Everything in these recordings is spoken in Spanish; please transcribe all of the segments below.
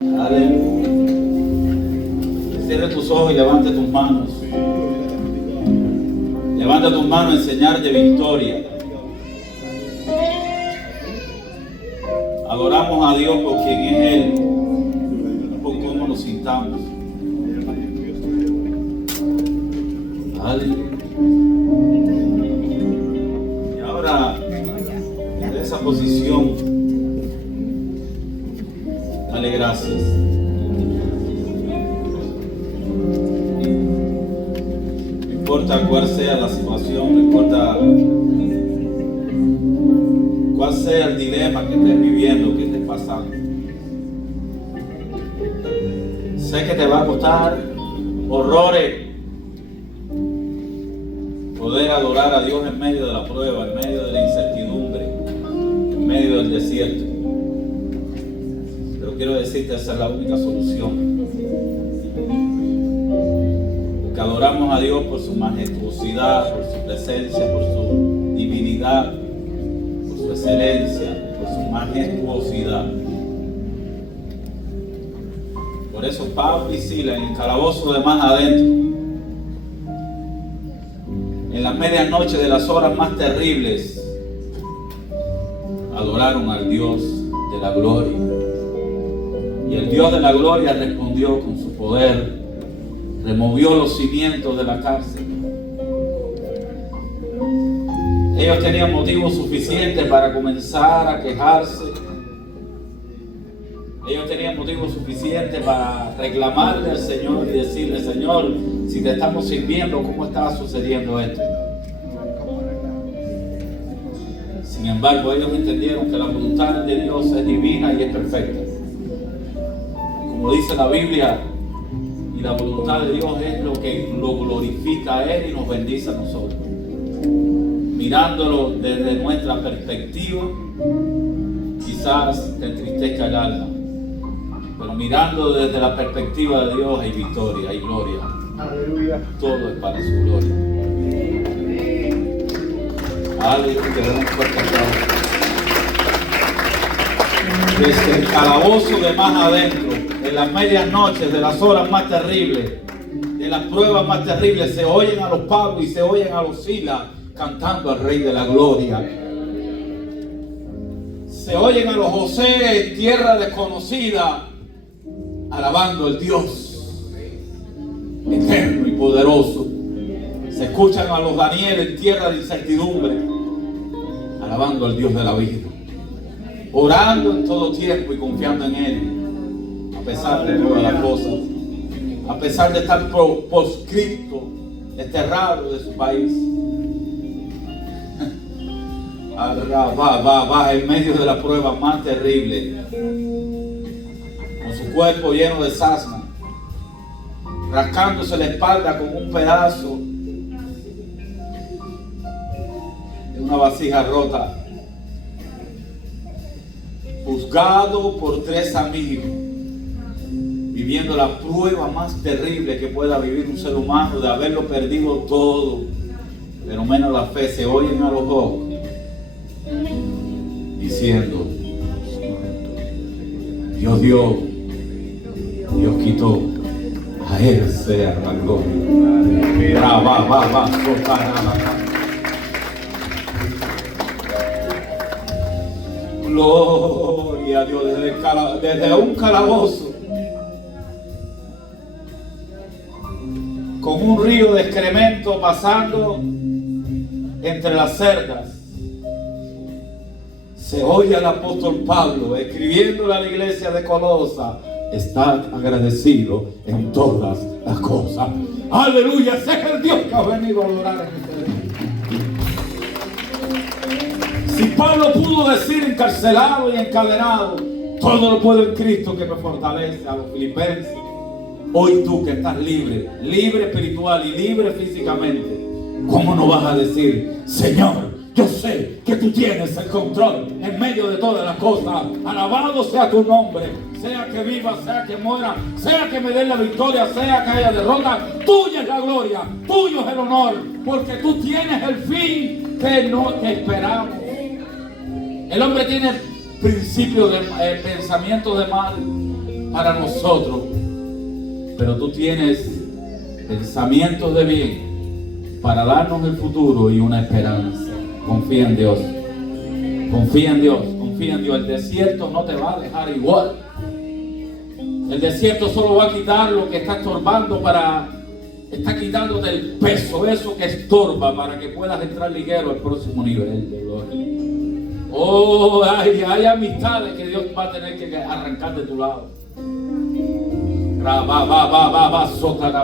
Aleluya. Cierre tus ojos y levante tus manos. Levanta tus manos en señal de victoria. Adoramos a Dios por quien es Él, por cómo nos sintamos. Aleluya. Y ahora, de esa posición, dale gracias. No importa cuál sea la situación, no importa cuál sea el dilema que estés viviendo, que estés pasando. Sé que te va a costar horrores poder adorar a Dios en medio de la prueba, en medio de la incertidumbre, en medio del desierto. Pero quiero decirte, esa es la única solución. Porque adoramos a Dios por su majestuosidad, por su presencia, por su divinidad, por su excelencia, por su majestuosidad. Por eso Pablo y Silas, en el calabozo de más adentro, en la medianoche de las horas más terribles, adoraron al Dios de la gloria. Y el Dios de la gloria respondió con su poder, removió los cimientos de la cárcel. Ellos tenían motivos suficientes para comenzar a quejarse. Ellos tenían motivos suficientes para reclamarle al Señor y decirle: Señor, si te estamos sirviendo, ¿cómo está sucediendo esto? Sin embargo, ellos entendieron que la voluntad de Dios es divina y es perfecta. Como dice la Biblia, y la voluntad de Dios es lo que lo glorifica a Él y nos bendice a nosotros. Mirándolo desde nuestra perspectiva, quizás te entristezca el alma. Pero mirando desde la perspectiva de Dios hay victoria, hay gloria. Aleluya. Todo es para su gloria. Aleluya. Desde el calabozo de más adentro, en las medias noches, de las horas más terribles, de las pruebas más terribles, se oyen a los Pablo y se oyen a los Silas cantando al Rey de la Gloria. Se oyen a los José en tierra desconocida, alabando al Dios eterno y poderoso. Se escuchan a los Daniel en tierra de incertidumbre, alabando al Dios de la vida, orando en todo tiempo y confiando en Él, a pesar de todas las cosas, a pesar de estar proscripto, desterrado de su país. Va en medio de la prueba más terrible, con su cuerpo lleno de sarna, rascándose la espalda con un pedazo de una vasija rota, juzgado por 3 amigos, viviendo la prueba más terrible que pueda vivir un ser humano, de haberlo perdido todo, pero menos la fe. Se oyen a los dos diciendo: Dios dio, Dios quitó, a Él sea la gloria. Gloria a Dios. Desde un calabozo, con un río de excremento pasando entre las cerdas, se oye al apóstol Pablo escribiéndole a la iglesia de Colosa: estad agradecido en todas las cosas. Aleluya. Ese es el Dios que ha venido a adorar en ustedes. Si Pablo pudo decir encarcelado y encadenado, todo lo puedo en Cristo que me fortalece, a los filipenses, hoy tú que estás libre, libre espiritual y libre físicamente, ¿cómo no vas a decir: Señor, yo sé que tú tienes el control en medio de todas las cosas? Alabado sea tu nombre. Sea que viva, sea que muera, sea que me dé la victoria, sea que haya derrota, tuya es la gloria, tuyo es el honor, porque tú tienes el fin que esperamos. El hombre tiene principios de pensamientos de mal, para nosotros, pero tú tienes pensamientos de bien para darnos el futuro y una esperanza. Confía en Dios. Confía en Dios. Confía en Dios. El desierto no te va a dejar igual. El desierto solo va a quitar lo que está estorbando está quitándote el peso, eso que estorba, para que puedas entrar ligero al próximo nivel de gloria. Oh, hay amistades que Dios va a tener que arrancar de tu lado.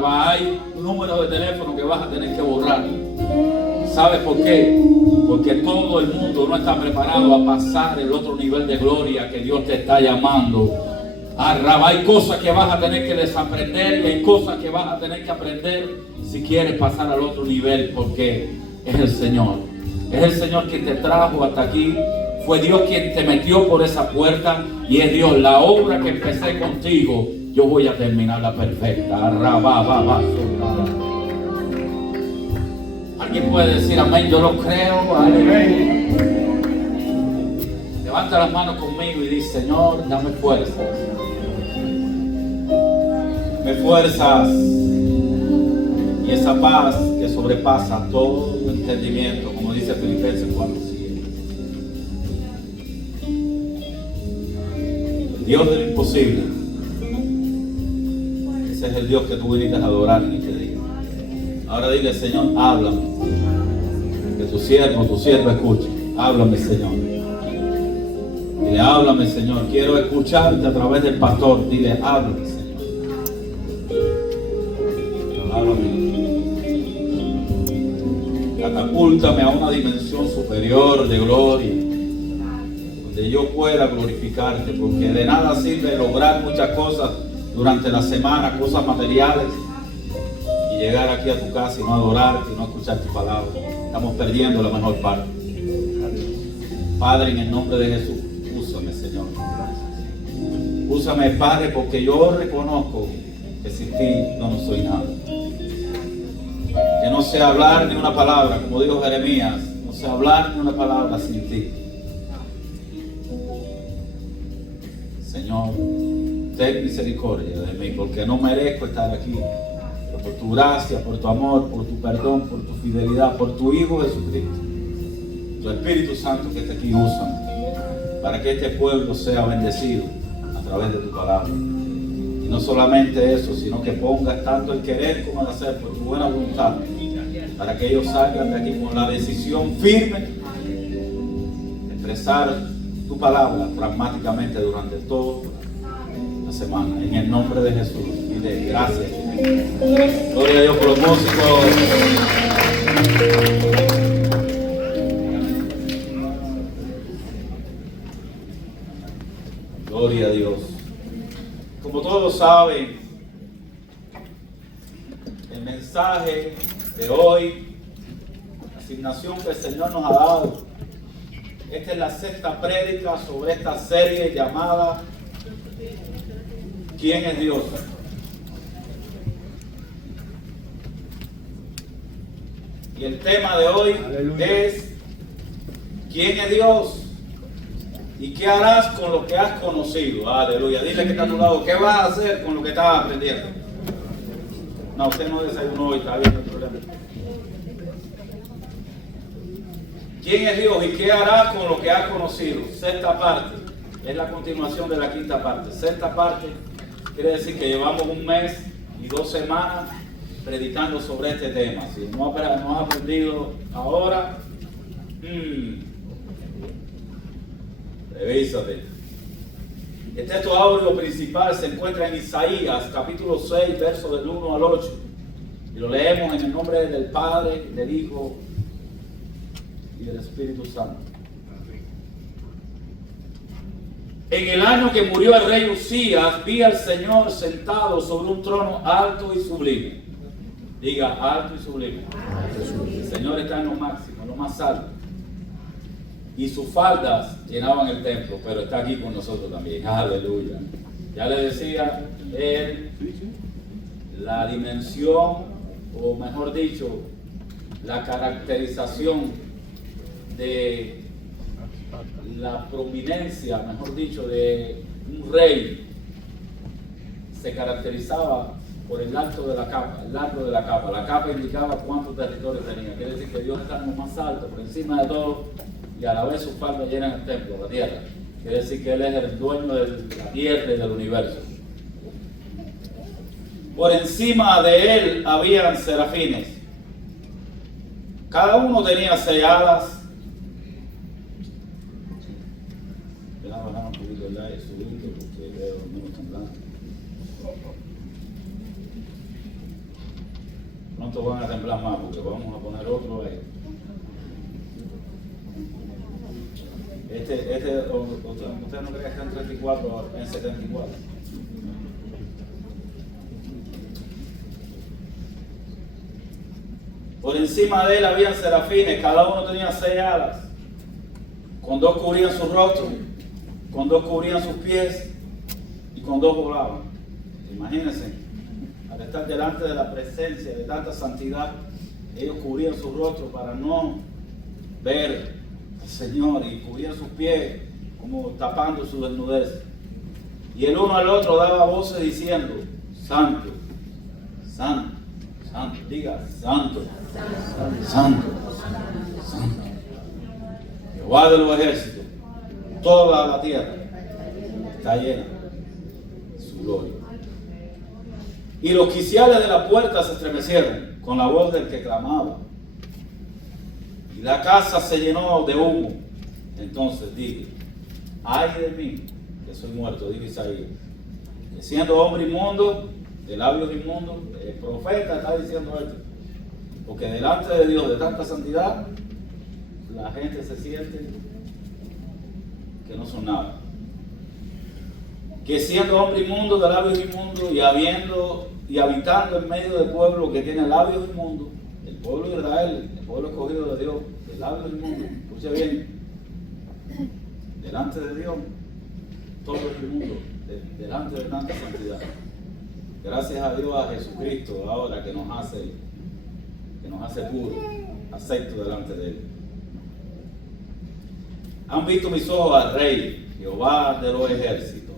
Hay números de teléfono que vas a tener que borrar. ¿Sabes por qué? Porque todo el mundo no está preparado a pasar el otro nivel de gloria que Dios te está llamando. Hay cosas que vas a tener que desaprender y hay cosas que vas a tener que aprender si quieres pasar al otro nivel, porque es el Señor. Es el Señor quien te trajo hasta aquí. Fue Dios quien te metió por esa puerta y es Dios. La obra que empecé contigo, yo voy a terminarla perfecta. ¿Alguien puede decir amén? Yo lo creo. Aleluya. Levanta las manos conmigo y dice: Señor, dame fuerzas. Dame fuerzas y esa paz que sobrepasa todo entendimiento, como dice Filipenses 4:7. Dios del imposible. Ese es el Dios que tú viniste a adorar en este día. Ahora dile: Señor, háblame. Que tu siervo escuche. Háblame, Señor. Dile: háblame, Señor. Quiero escucharte a través del pastor. Dile: háblame, Señor. Háblame. Catapúltame a una dimensión superior de gloria, donde yo pueda glorificarte, porque de nada sirve lograr muchas cosas durante la semana, cosas materiales, y llegar aquí a tu casa y no adorarte y no escuchar tu palabra. Estamos perdiendo la mejor parte. Padre, en el nombre de Jesús, úsame, Señor. Úsame, Padre, porque yo reconozco que sin ti no soy nada. Que no sé hablar ni una palabra, como dijo Jeremías, no sé hablar ni una palabra sin ti. Señor, ten misericordia de mí, porque no merezco estar aquí. Pero por tu gracia, por tu amor, por tu perdón, por tu fidelidad, por tu Hijo Jesucristo, tu Espíritu Santo que está aquí, úsame para que este pueblo sea bendecido a través de tu palabra. Y no solamente eso, sino que pongas tanto el querer como el hacer por tu buena voluntad, para que ellos salgan de aquí con la decisión firme de expresar tu palabra pragmáticamente durante toda la semana. En el nombre de Jesús, dile gracias. Gloria a Dios por los músicos. Gloria a Dios. Como todos saben, el mensaje de hoy, la asignación que el Señor nos ha dado, esta es la sexta prédica sobre esta serie llamada ¿Quién es Dios? Y el tema de hoy es ¿quién es Dios? ¿Y qué harás con lo que has conocido? Aleluya. Dile que está a tu lado, ¿qué vas a hacer con lo que estás aprendiendo? No, usted no desayunó hoy, está bien, no hay problema. ¿Quién es Dios y qué harás con lo que has conocido? Sexta parte, es la continuación de la quinta parte. Sexta parte quiere decir que llevamos un mes y 2 semanas predicando sobre este tema. Si no has aprendido ahora, revísate. El texto áureo principal se encuentra en Isaías, capítulo 6, versos del 1 al 8. Y lo leemos en el nombre del Padre, del Hijo y del Espíritu Santo. En el año que murió el rey Usías, vi al Señor sentado sobre un trono alto y sublime. Diga, alto y sublime. El Señor está en lo máximo, en lo más alto. Y sus faldas llenaban el templo, pero está aquí con nosotros también. Aleluya. Ya le decía él, la dimensión, o mejor dicho, la caracterización de la prominencia, mejor dicho, de un rey se caracterizaba por el alto de la capa, el largo de la capa. La capa indicaba cuánto territorio tenía. Quiere decir que Dios está en lo más alto, por encima de todo, y a la vez sus faldas llenan el templo, la tierra. Quiere decir que Él es el dueño de la tierra y del universo. Por encima de Él habían serafines. Cada uno tenía 6 alas. Voy a bajar un poquito el aire, subirlo, porque veo menos temblando. Pronto van a temblar más, porque vamos a poner otro ahí. Usted no cree que está en 34, en 74. Por encima de él habían serafines, cada uno tenía 6 alas. Con 2 cubrían su rostro, con 2 cubrían sus pies y con 2 volaban. Imagínense, al estar delante de la presencia de tanta santidad, ellos cubrían su rostro para no ver al Señor y cubrían sus pies como tapando su desnudez. Y el uno al otro daba voces diciendo: Santo, Santo, Santo, diga Santo, Santo, Santo, Jehová de los ejércitos, toda la tierra está llena de su gloria. Y los quiciales de la puerta se estremecieron con la voz del que clamaba, y la casa se llenó de humo. Entonces dije: ay de mí, que soy muerto, dijo Isaías, que siendo hombre inmundo, de labios inmundos. El profeta está diciendo esto, porque delante de Dios de tanta santidad, la gente se siente que no son nada. Que siendo hombre inmundo, de labios inmundos, y habitando en medio del pueblo que tiene labios inmundos, el pueblo de Israel, el pueblo escogido de Dios, de labios inmundos, escuche bien, delante de Dios, todo es inmundo, delante de tanta santidad. Gracias a Dios, a Jesucristo, ahora que nos hace puros, acepto delante de Él. Han visto mis ojos al Rey, Jehová de los ejércitos.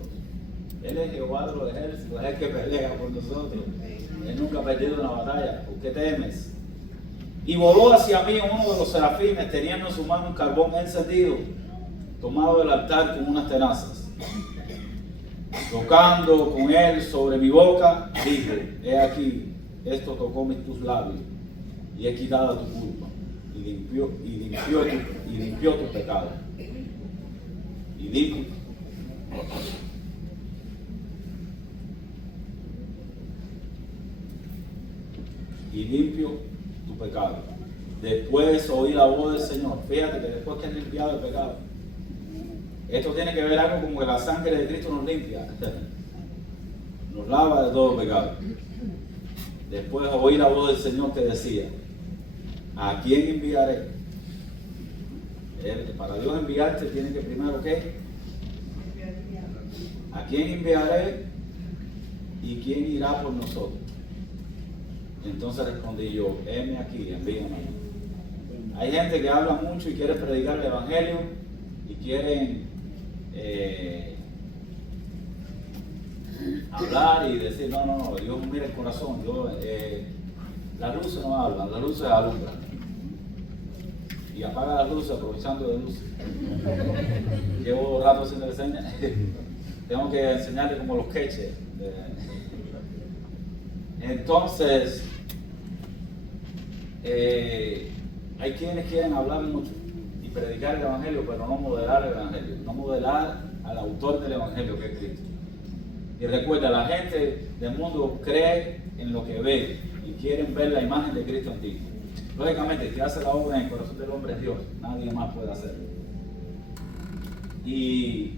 Él es Jehová de los ejércitos, es el que pelea por nosotros. Él nunca ha perdido una batalla. ¿Por qué temes? Y voló hacia mí uno de los serafines, teniendo en su mano un carbón encendido, tomado del altar con unas tenazas. Tocando con él sobre mi boca, dijo: he aquí, esto tocó tus labios, y he quitado tu culpa, y limpió tu pecado. Y dijo: limpio tu pecado. Después oí la voz del Señor. Fíjate que después que han limpiado el pecado, esto tiene que ver algo como que la sangre de Cristo nos limpia, nos lava de todo pecado. Después oí la voz del Señor que decía: ¿a quién enviaré? Para Dios enviarte tiene que primero ¿qué? ¿A quién enviaré y quién irá por nosotros? Entonces respondí yo: heme aquí, envíame a mí. Hay gente que habla mucho y quiere predicar el evangelio y quieren hablar y decir: no, Dios mira el corazón. Las luces no hablan, las luces alumbran. Y apaga las luces aprovechando de luces. Llevo rato haciendo enseña. Tengo que enseñarle como los queches. Entonces, hay quienes quieren hablar mucho y predicar el evangelio, pero no modelar el evangelio, no modelar al autor del evangelio, que es Cristo. Y recuerda, la gente del mundo cree en lo que ve y quieren ver la imagen de Cristo en ti. Lógicamente, el que hace la obra en el corazón del hombre es Dios, nadie más puede hacerlo. Y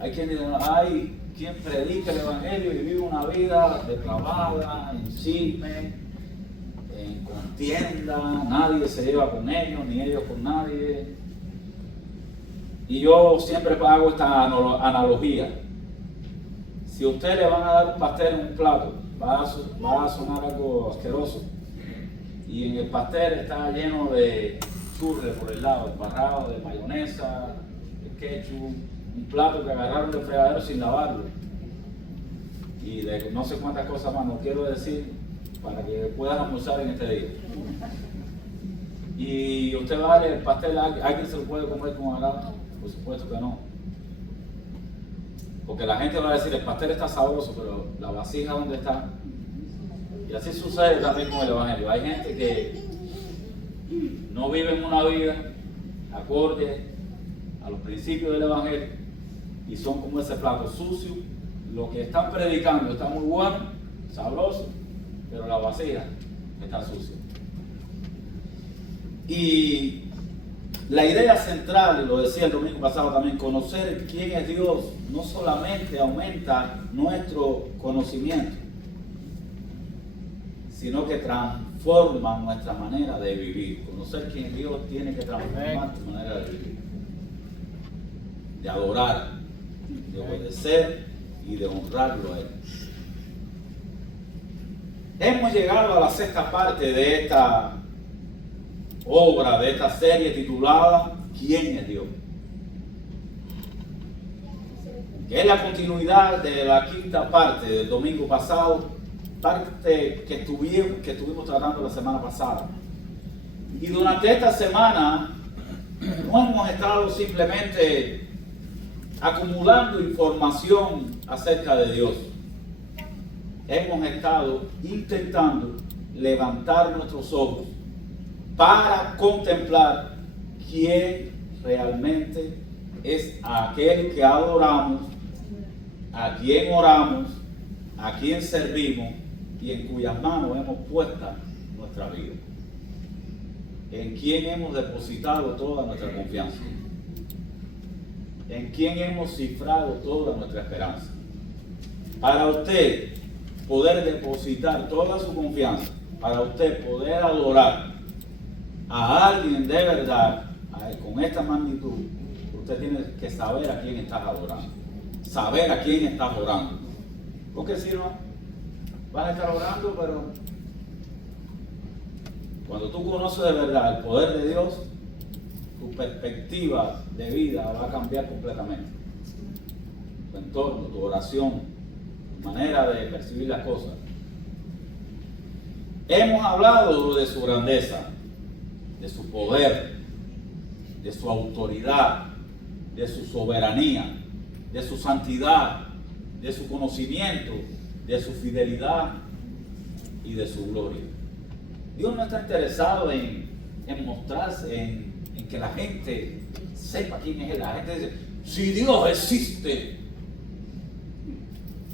hay quien predica el evangelio y vive una vida depravada, en chisme, en contienda, nadie se lleva con ellos, ni ellos con nadie. Y yo siempre hago esta analogía. Si a usted le van a dar un pastel en un plato, va a sonar algo asqueroso. Y en el pastel está lleno de churre por el lado, embarrado de mayonesa, de ketchup, un plato que agarraron del fregadero sin lavarlo. y de no sé cuántas cosas más, no quiero decir, para que puedas almorzar en este día. Y usted va a darle el pastel a alguien, se lo puede comer con agrado, por supuesto que no. Porque la gente va a decir, el pastel está sabroso, pero la vasija ¿dónde está? Y así sucede también con el Evangelio. Hay gente que no vive una vida acorde a los principios del Evangelio y son como ese plato sucio. Lo que están predicando está muy bueno, sabroso, pero la vasija está sucia. Y la idea central, y lo decía el domingo pasado también, conocer quién es Dios no solamente aumenta nuestro conocimiento, sino que transforma nuestra manera de vivir. Conocer quién es Dios tiene que transformar tu manera de vivir, de adorar, de obedecer y de honrarlo a Él. Hemos llegado a la sexta parte de esta obra, de esta serie titulada ¿Quién es Dios? Que es la continuidad de la quinta parte del domingo pasado, parte que estuvimos tratando la semana pasada. Y durante esta semana no hemos estado simplemente acumulando información acerca de Dios. Hemos estado intentando levantar nuestros ojos para contemplar quién realmente es aquel que adoramos, a quien oramos, a quien servimos y en cuyas manos hemos puesto nuestra vida, en quien hemos depositado toda nuestra confianza, en quien hemos cifrado toda nuestra esperanza. Para usted poder depositar toda su confianza, para usted poder adorar a alguien de verdad, con esta magnitud, usted tiene que saber a quién estás adorando, saber a quién estás orando. Porque si no, vas a estar orando, pero cuando tú conoces de verdad el poder de Dios, tu perspectiva de vida va a cambiar completamente. Tu entorno, tu oración, tu manera de percibir las cosas. Hemos hablado de su grandeza, de su poder, de su autoridad, de su soberanía, de su santidad, de su conocimiento, de su fidelidad y de su gloria. Dios no está interesado en mostrarse, en que la gente sepa quién es Él. La gente dice, si Dios existe,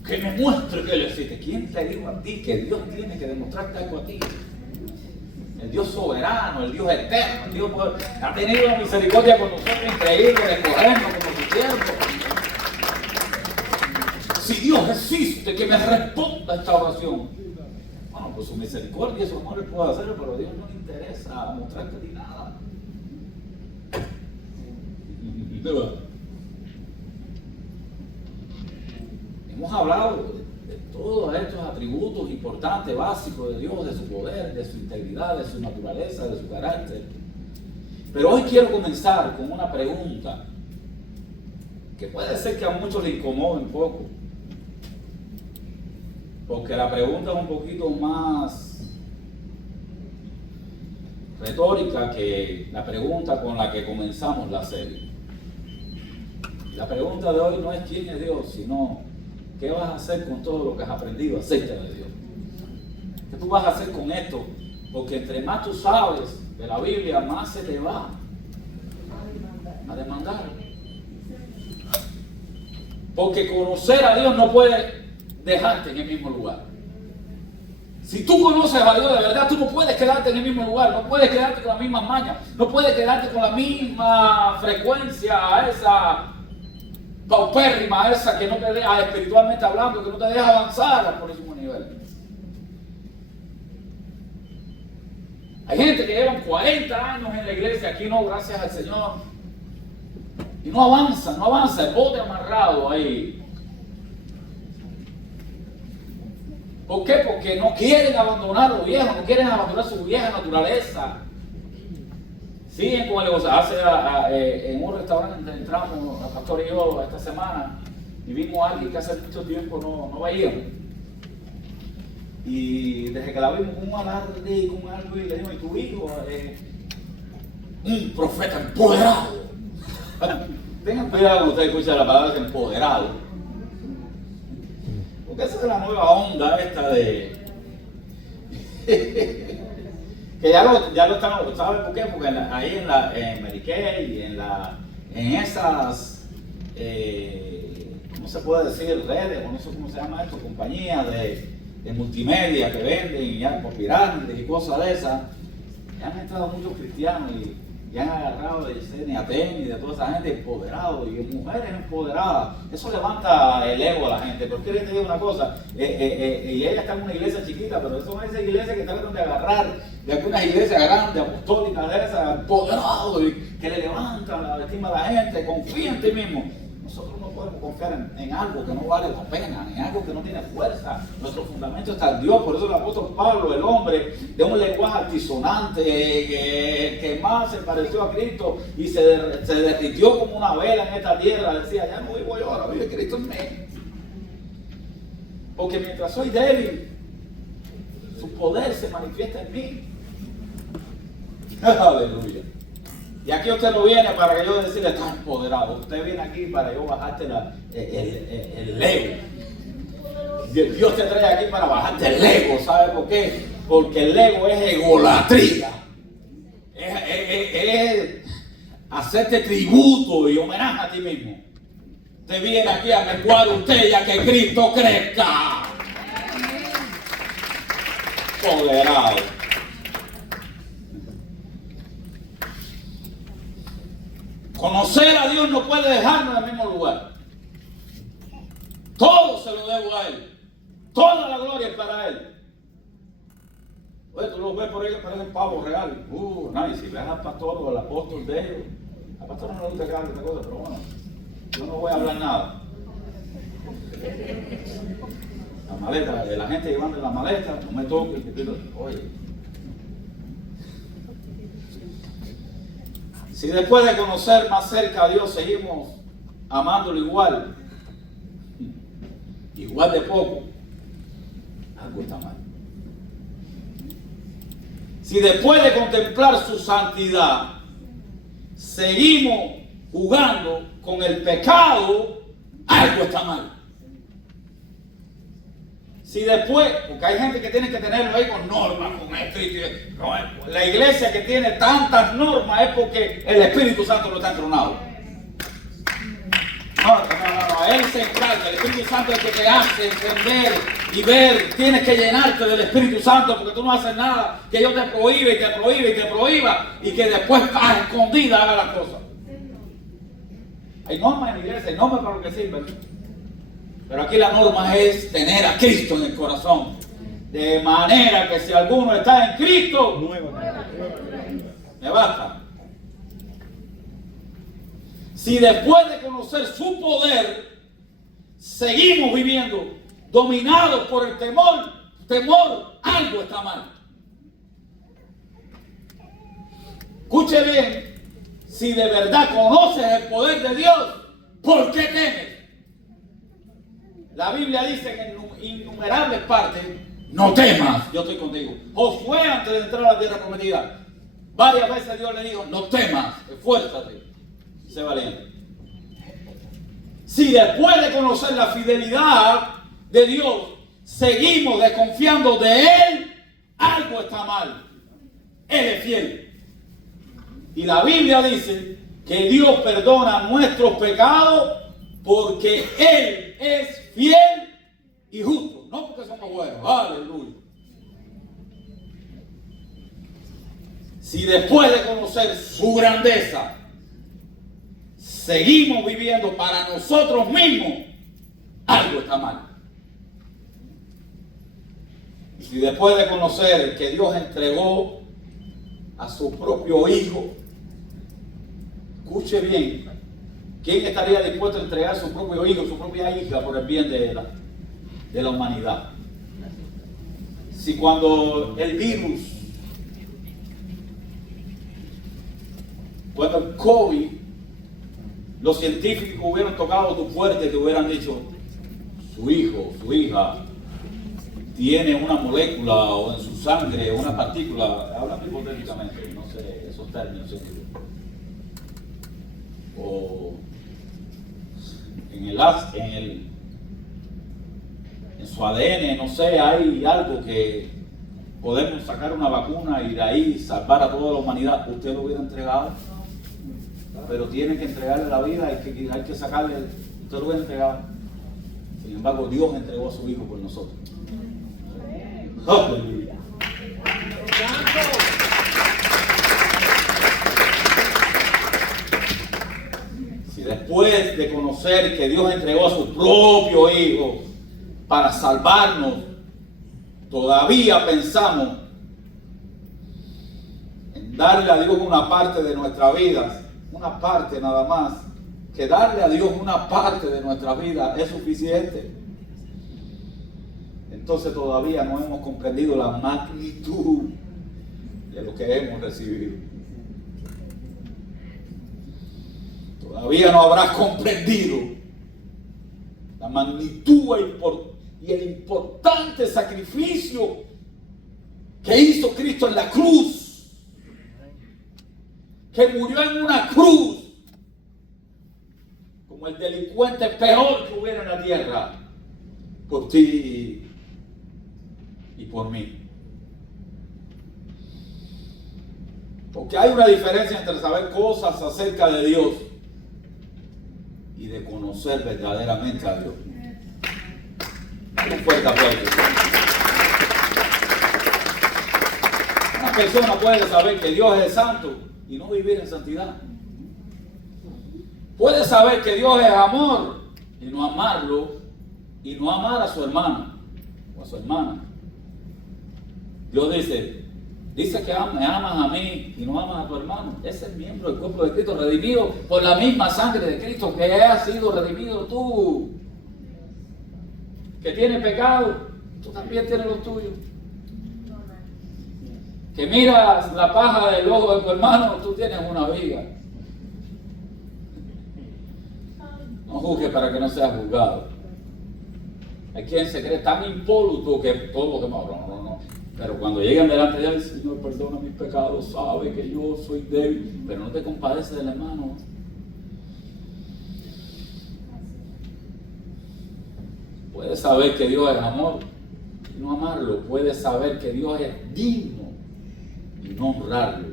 que me muestre que Él existe. ¿Quién te dijo a ti que Dios tiene que demostrarte algo a ti? El Dios soberano, el Dios eterno, el Dios ha tenido una misericordia con nosotros increíble de escogernos como su siervo. Si Dios existe, que me responda esta oración. Bueno, pues su misericordia y su amor puede hacerlo, pero a Dios no le interesa mostrarte ni nada. Hemos hablado de todos estos atributos importantes, básicos de Dios, de su poder, de su integridad, de su naturaleza, de su carácter. Pero hoy quiero comenzar con una pregunta que puede ser que a muchos le incomode un poco, porque la pregunta es un poquito más retórica que la pregunta con la que comenzamos la serie. La pregunta de hoy no es quién es Dios, sino ¿qué vas a hacer con todo lo que has aprendido acerca de Dios? ¿Qué tú vas a hacer con esto? Porque entre más tú sabes de la Biblia, más se te va a demandar. Porque conocer a Dios no puede dejarte en el mismo lugar. Si tú conoces a Dios de verdad, tú no puedes quedarte en el mismo lugar, no puedes quedarte con las mismas mañas, no puedes quedarte con la misma frecuencia, esa paupérrima, esa que no te deja, espiritualmente hablando, que no te deja avanzar al próximo nivel. Hay gente que llevan 40 años en la iglesia, aquí no, gracias al Señor, y no avanza, el bote amarrado ahí. ¿Por qué? Porque no quieren abandonar lo viejo, no quieren abandonar su vieja naturaleza. Siguen con el gozo. En un restaurante entramos, el pastor y yo, esta semana, y vimos a alguien que hace mucho tiempo no veíamos. Y desde que la vimos con un alarde y con algo, y le digo, ¿y tu hijo? Un profeta empoderado. Tengan cuidado cuando ustedes escuchan la palabra empoderado. Porque esa es la nueva onda esta de... que ya lo estamos, ¿saben por qué? Porque ahí en Mary Kay y en esas, ¿cómo se puede decir? Redes, o no sé cómo se llama esto, compañías de multimedia que venden ya por pirámides y cosas de esas, ya han entrado muchos cristianos y han agarrado de Yesenia Ten y de toda esa gente empoderados y mujeres empoderadas. Eso levanta el ego a la gente. Porque les digo una cosa, y ella está en una iglesia chiquita, pero son esas iglesias que tratan de agarrar, de algunas iglesias grandes, apostólicas de esas, empoderados, y que le levantan la estima a la gente, confía en ti mismo. Nosotros no podemos confiar en algo que no vale la pena, en algo que no tiene fuerza. Nuestro fundamento está en Dios. Por eso el apóstol Pablo, el hombre de un lenguaje altisonante, que más se pareció a Cristo y se derritió como una vela en esta tierra, decía, ya no vivo yo, ahora vive Cristo en mí. Porque mientras soy débil, su poder se manifiesta en mí. Aleluya. Y aquí usted no viene para que yo decirle, está empoderado. Usted viene aquí para yo bajarte el ego. Dios te trae aquí para bajarte el ego. ¿Sabe por qué? Porque el ego es egolatría. Es hacerte tributo y homenaje a ti mismo. Usted viene aquí a menguar usted ya que Cristo crezca. Empoderado. Conocer a Dios no puede dejarnos en el mismo lugar. Todo se lo debo a Él. Toda la gloria es para Él. Oye, tú lo ves por ahí que parecen pavos reales. Nice. Si ves al pastor o al apóstol de ellos, al pastor no le gusta que hable esta cosa, pero bueno, yo no voy a hablar nada. La maleta, la gente llevando la maleta, no me toque, oye. Si después de conocer más cerca a Dios seguimos amándolo igual de poco, algo está mal. Si después de contemplar su santidad seguimos jugando con el pecado, algo está mal. Si después, porque hay gente que tiene que tenerlo ahí con normas, con esto y la iglesia que tiene tantas normas es porque el Espíritu Santo no está entronado. No, Él se encarga, el Espíritu Santo es el que te hace entender y ver. Tienes que llenarte del Espíritu Santo porque tú no haces nada que yo te prohíbe y te prohíbe y te prohíba y que después a escondida haga las cosas. Hay normas en la iglesia, hay normas para lo que sirven. Pero aquí la norma es tener a Cristo en el corazón. De manera que si alguno está en Cristo, me basta. Si después de conocer su poder, seguimos viviendo dominados por el temor, algo está mal. Escuche bien, si de verdad conoces el poder de Dios, ¿por qué temes? La Biblia dice en innumerables partes, no temas, yo estoy contigo. Josué, antes de entrar a la tierra prometida, varias veces Dios le dijo, no temas, esfuérzate, sé valiente. Si después de conocer la fidelidad de Dios, seguimos desconfiando de Él, algo está mal. Él es fiel. Y la Biblia dice que Dios perdona nuestros pecados porque Él es fiel y justo, no porque somos buenos. Aleluya. Si después de conocer su grandeza seguimos viviendo para nosotros mismos, algo está mal. Si después de conocer que Dios entregó a su propio Hijo, escuche bien, ¿quién estaría dispuesto a entregar su propio hijo, su propia hija por el bien de la humanidad? Si cuando el virus, cuando el COVID, los científicos hubieran tocado tu puerta y te hubieran dicho, su hijo, su hija, tiene una molécula o en su sangre una partícula, hablando hipotéticamente, no sé esos términos, o en su ADN, no sé, hay algo que podemos sacar una vacuna y de ahí salvar a toda la humanidad, usted lo hubiera entregado, pero tiene que entregarle la vida, hay que sacarle, usted lo hubiera entregado. Sin embargo, Dios entregó a su Hijo por nosotros. ¡Aleluya! Si después de conocer que Dios entregó a su propio Hijo para salvarnos, todavía pensamos en darle a Dios una parte de nuestra vida, una parte nada más, que darle a Dios una parte de nuestra vida es suficiente, entonces todavía no hemos comprendido la magnitud de lo que hemos recibido. Todavía no habrás comprendido la magnitud y el importante sacrificio que hizo Cristo en la cruz, que murió en una cruz como el delincuente peor que hubiera en la tierra, por ti y por mí. Porque hay una diferencia entre saber cosas acerca de Dios y de conocer verdaderamente a Dios. Un fuerte aplauso. Una persona puede saber que Dios es santo y no vivir en santidad. Puede saber que Dios es amor y no amarlo y no amar a su hermano o a su hermana. Dios dice que me amas a mí y no amas a tu hermano. Ese es miembro del cuerpo de Cristo, redimido por la misma sangre de Cristo, que has sido redimido tú. Que tiene pecado, tú también tienes los tuyos. Que miras la paja del ojo de tu hermano, tú tienes una viga. No juzgues para que no seas juzgado. Hay quien se cree tan impoluto que todo lo que no. Pero cuando llegan delante de él, Señor, perdona mis pecados, sabe que yo soy débil, pero no te compadeces del hermano. Puedes saber que Dios es amor y no amarlo. Puedes saber que Dios es digno y no honrarlo.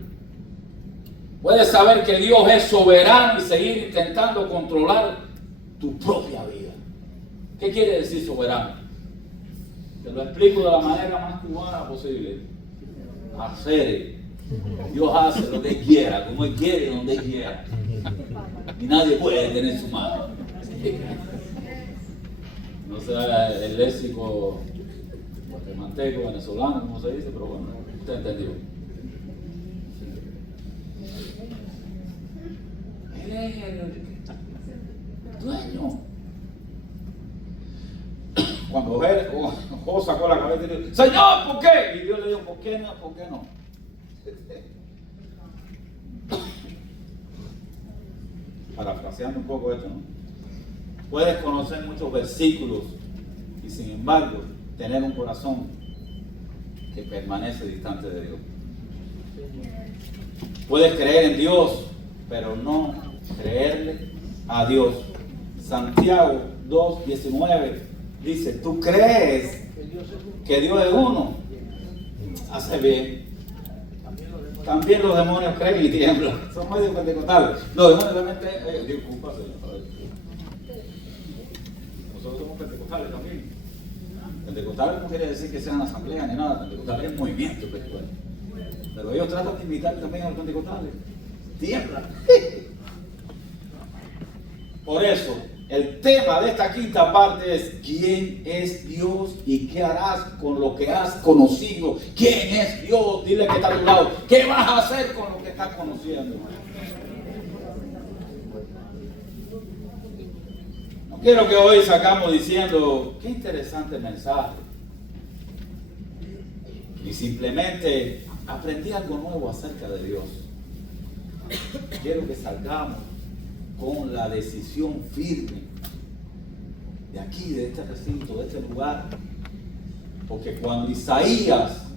Puedes saber que Dios es soberano y seguir intentando controlar tu propia vida. ¿Qué quiere decir soberano? Te lo explico de la manera más cubana posible. Hacer. Dios hace lo que Él quiera, como Él quiere, donde Él quiera. Y nadie puede tener su mano. No sé el léxico guatemalteco, venezolano, como se dice, pero bueno, usted entendió. Él es el dueño. Cuando Job sacó la cabeza y dijo, Señor, ¿por qué? Y Dios le dijo, ¿por qué no? ¿Por qué no? Parafraseando un poco esto, ¿no? Puedes conocer muchos versículos y sin embargo tener un corazón que permanece distante de Dios. Puedes creer en Dios, pero no creerle a Dios. Santiago 2:19 dice, ¿tú crees que Dios es uno? Hace bien. También los demonios creen y tiemblan. Son medios pentecostales. Los demonios realmente, disculpa, señor. Nosotros somos pentecostales también. Pentecostales no quiere decir que sean asambleas ni nada. Pentecostales es movimiento espiritual. Pero ellos tratan de imitar también a los pentecostales. Tiemblan. Por eso, el tema de esta quinta parte es ¿quién es Dios y qué harás con lo que has conocido? ¿Quién es Dios? Dile que está a tu lado. ¿Qué vas a hacer con lo que estás conociendo? No quiero que hoy sacamos diciendo qué interesante mensaje. Y simplemente aprendí algo nuevo acerca de Dios. Quiero que salgamos con la decisión firme de aquí, de este recinto, de este lugar, Porque cuando Isaías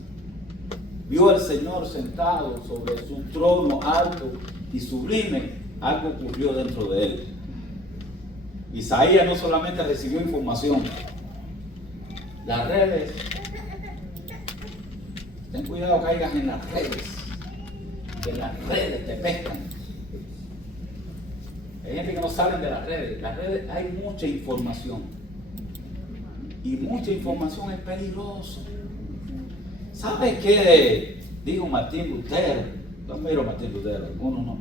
vio al Señor sentado sobre su trono alto y sublime, algo ocurrió dentro de él. Isaías no solamente recibió información, las redes, ten cuidado que caigas en las redes, que las redes te pescan. Hay gente que no sabe de las redes hay mucha información, y mucha información es peligrosa. ¿Sabe qué dijo Martín Lutero? No miro a Martín Lutero, algunos no.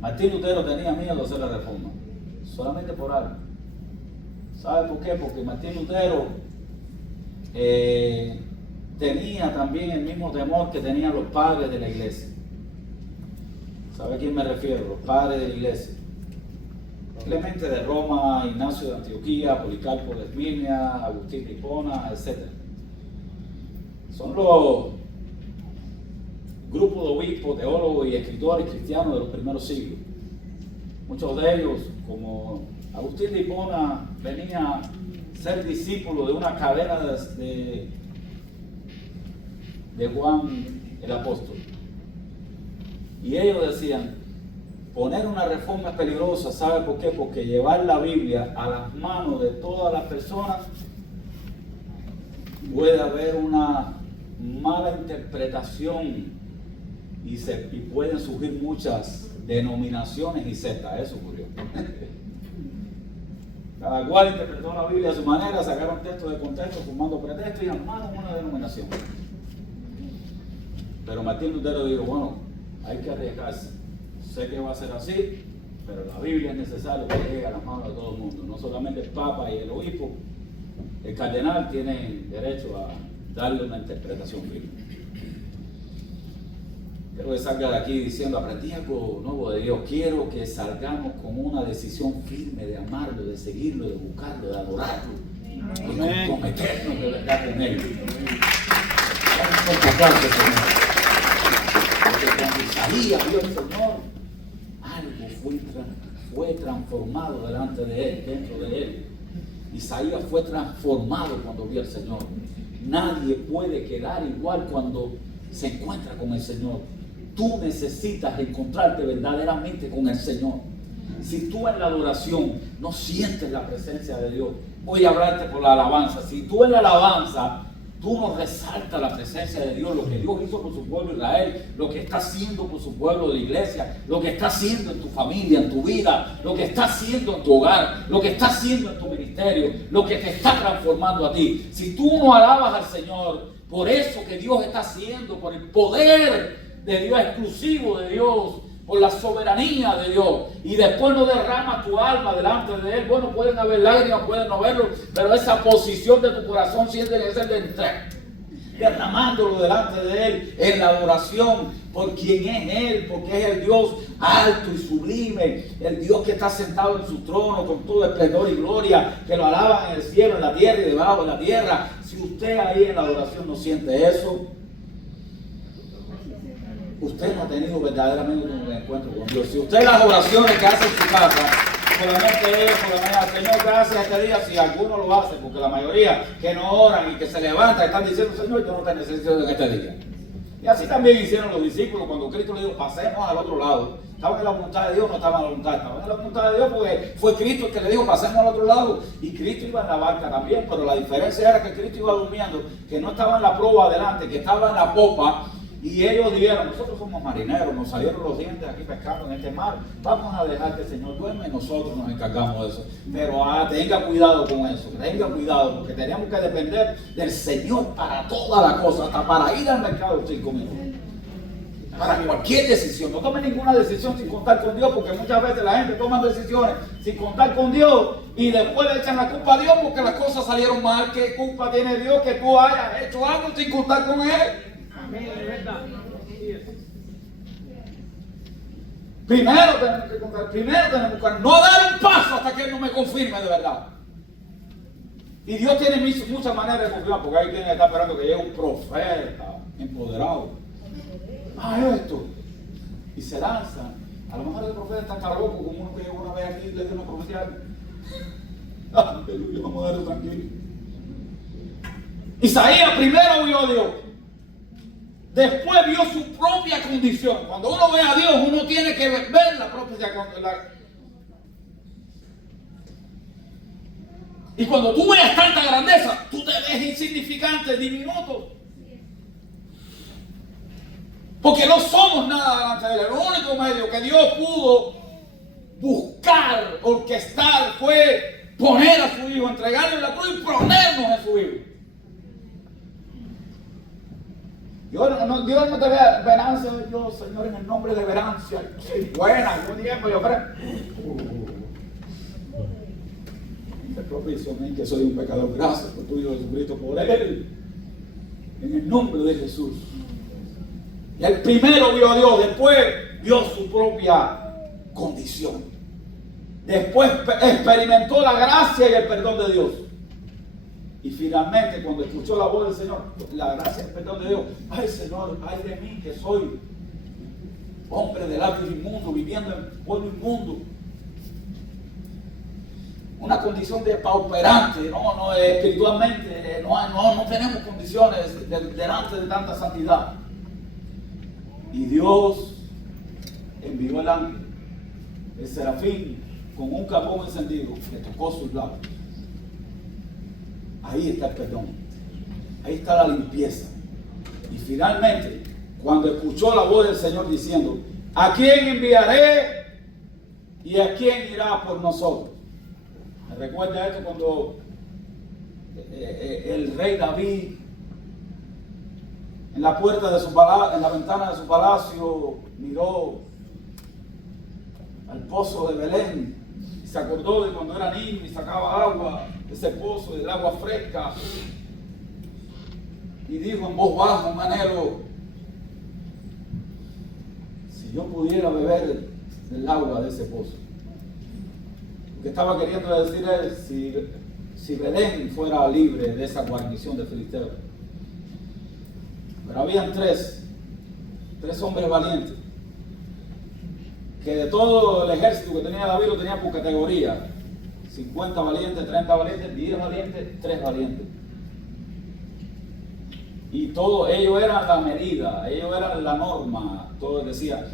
Martín Lutero tenía miedo de hacer la reforma, solamente por algo. ¿Sabe por qué? Porque Martín Lutero tenía también el mismo temor que tenían los padres de la iglesia. ¿Sabe a quién me refiero? Los padres de la iglesia. Clemente de Roma, Ignacio de Antioquía, Policarpo de Esmirna, Agustín de Hipona, etc. Son los grupos de obispos, teólogos y escritores cristianos de los primeros siglos. Muchos de ellos, como Agustín de Hipona, venía a ser discípulo de una cadena de Juan el apóstol. Y ellos decían, poner una reforma es peligrosa. ¿Sabe por qué? Porque llevar la Biblia a las manos de todas las personas puede haber una mala interpretación y pueden surgir muchas denominaciones y sectas. Eso ocurrió. Cada cual interpretó la Biblia a su manera, sacaron textos de contexto, formando pretextos y armaron una denominación. Pero Martín Lutero dijo, bueno, hay que arriesgarse. Sé que va a ser así, pero la Biblia es necesario que llegue a las manos de todo el mundo. No solamente el Papa y el obispo, el cardenal tienen derecho a darle una interpretación bíblica. Quiero que salga de aquí diciendo, aprendí algo nuevo de Dios. Quiero que salgamos con una decisión firme de amarlo, de seguirlo, de buscarlo, de adorarlo, de comprometernos de verdad con Él. Vamos a importante, Señor. Porque cuando Isaías vio al Señor, algo fue transformado delante de Él, dentro de Él. Isaías fue transformado cuando vio al Señor. Nadie puede quedar igual cuando se encuentra con el Señor. Tú necesitas encontrarte verdaderamente con el Señor. Si tú en la adoración no sientes la presencia de Dios, voy a hablarte por la alabanza. Si tú en la alabanza tú no resaltas la presencia de Dios, lo que Dios hizo por su pueblo Israel, lo que está haciendo por su pueblo de la iglesia, lo que está haciendo en tu familia, en tu vida, lo que está haciendo en tu hogar, lo que está haciendo en tu ministerio, lo que te está transformando a ti. Si tú no alabas al Señor por eso que Dios está haciendo, por el poder de Dios exclusivo de Dios, por la soberanía de Dios, y después no derrama tu alma delante de Él, bueno, pueden haber lágrimas, pueden no verlo, pero esa posición de tu corazón siente que es el de entrega, derramándolo delante de Él en la adoración por quien es Él, porque es el Dios alto y sublime, el Dios que está sentado en su trono con todo esplendor y gloria, que lo alaban en el cielo, en la tierra y debajo de la tierra. Si usted ahí en la adoración no siente eso, usted no ha tenido verdaderamente un encuentro con Dios. Si usted las oraciones que hace en su casa, solamente es por la mañana, Señor, gracias este día, si alguno lo hace, porque la mayoría que no oran y que se levantan están diciendo, Señor, yo no te necesito en este día. Y así también hicieron los discípulos cuando Cristo le dijo, pasemos al otro lado. ¿Estaban en la voluntad de Dios o no estaban en la voluntad? Estaban en la voluntad de Dios porque fue Cristo el que le dijo, pasemos al otro lado. Y Cristo iba en la barca también, pero la diferencia era que Cristo iba durmiendo, que no estaba en la proa adelante, que estaba en la popa. Y ellos dijeron, nosotros somos marineros, nos salieron los dientes aquí pescando en este mar, vamos a dejar que el Señor duerme y nosotros nos encargamos de eso. Pero tenga cuidado con eso, tenga cuidado, porque tenemos que depender del Señor para todas las cosas, hasta para ir al mercado 5 minutos. Para cualquier decisión, no tome ninguna decisión sin contar con Dios, porque muchas veces la gente toma decisiones sin contar con Dios y después le echan la culpa a Dios porque las cosas salieron mal. ¿Qué culpa tiene Dios que tú hayas hecho algo sin contar con Él? Primero tenemos que contar, no dar un paso hasta que Él no me confirme de verdad. Y Dios tiene muchas maneras de confirmar, porque hay quien está esperando que llegue un profeta empoderado. Esto. Y se lanzan. A lo mejor el profeta está loco, como uno que llegó una vez aquí y le dio una profecía. Aleluya. manso y tranquilo. Isaías primero vio a Dios. Después vio su propia condición. Cuando uno ve a Dios, uno tiene que ver la propia condición. Y cuando tú veas tanta grandeza, tú te ves insignificante, diminuto. Porque no somos nada delante de Él. El único medio que Dios pudo buscar, orquestar, fue poner a su Hijo, entregarle la cruz y ponernos a su Hijo. Dios no te ve verancia de Dios, Señor, en el nombre de verancia. Sí, buena, buen tiempo, yo creo. Te propicio a mí que soy un pecador. Gracias por tu Hijo Jesucristo, por Él. En el nombre de Jesús. Y el primero vio a Dios, después vio su propia condición. Después experimentó la gracia y el perdón de Dios. Y finalmente, cuando escuchó la voz del Señor, la gracia y el perdón de Dios, ay Señor, ay de mí que soy hombre del hábito inmundo, viviendo en pueblo inmundo. Una condición de pauperante, no espiritualmente, no tenemos condiciones delante de tanta santidad. Y Dios envió el ángel, el serafín, con un carbón encendido, que tocó sus labios. Ahí está el perdón, ahí está la limpieza. Y finalmente, cuando escuchó la voz del Señor diciendo, ¿a quién enviaré y a quién irá por nosotros? Me recuerda esto cuando el rey David, en la puerta de su palacio, en la ventana de su palacio, miró al pozo de Belén y se acordó de cuando era niño y sacaba agua de ese pozo, del agua fresca, y dijo en voz baja, manero, si yo pudiera beber del agua de ese pozo. Lo que estaba queriendo decir es, si Belén fuera libre de esa guarnición de filisteos. Pero habían tres hombres valientes, que de todo el ejército que tenía David lo tenía por categoría: 50 valientes, 30 valientes, 10 valientes, 3 valientes. Y todos ellos eran la medida, ellos eran la norma. Todos decían,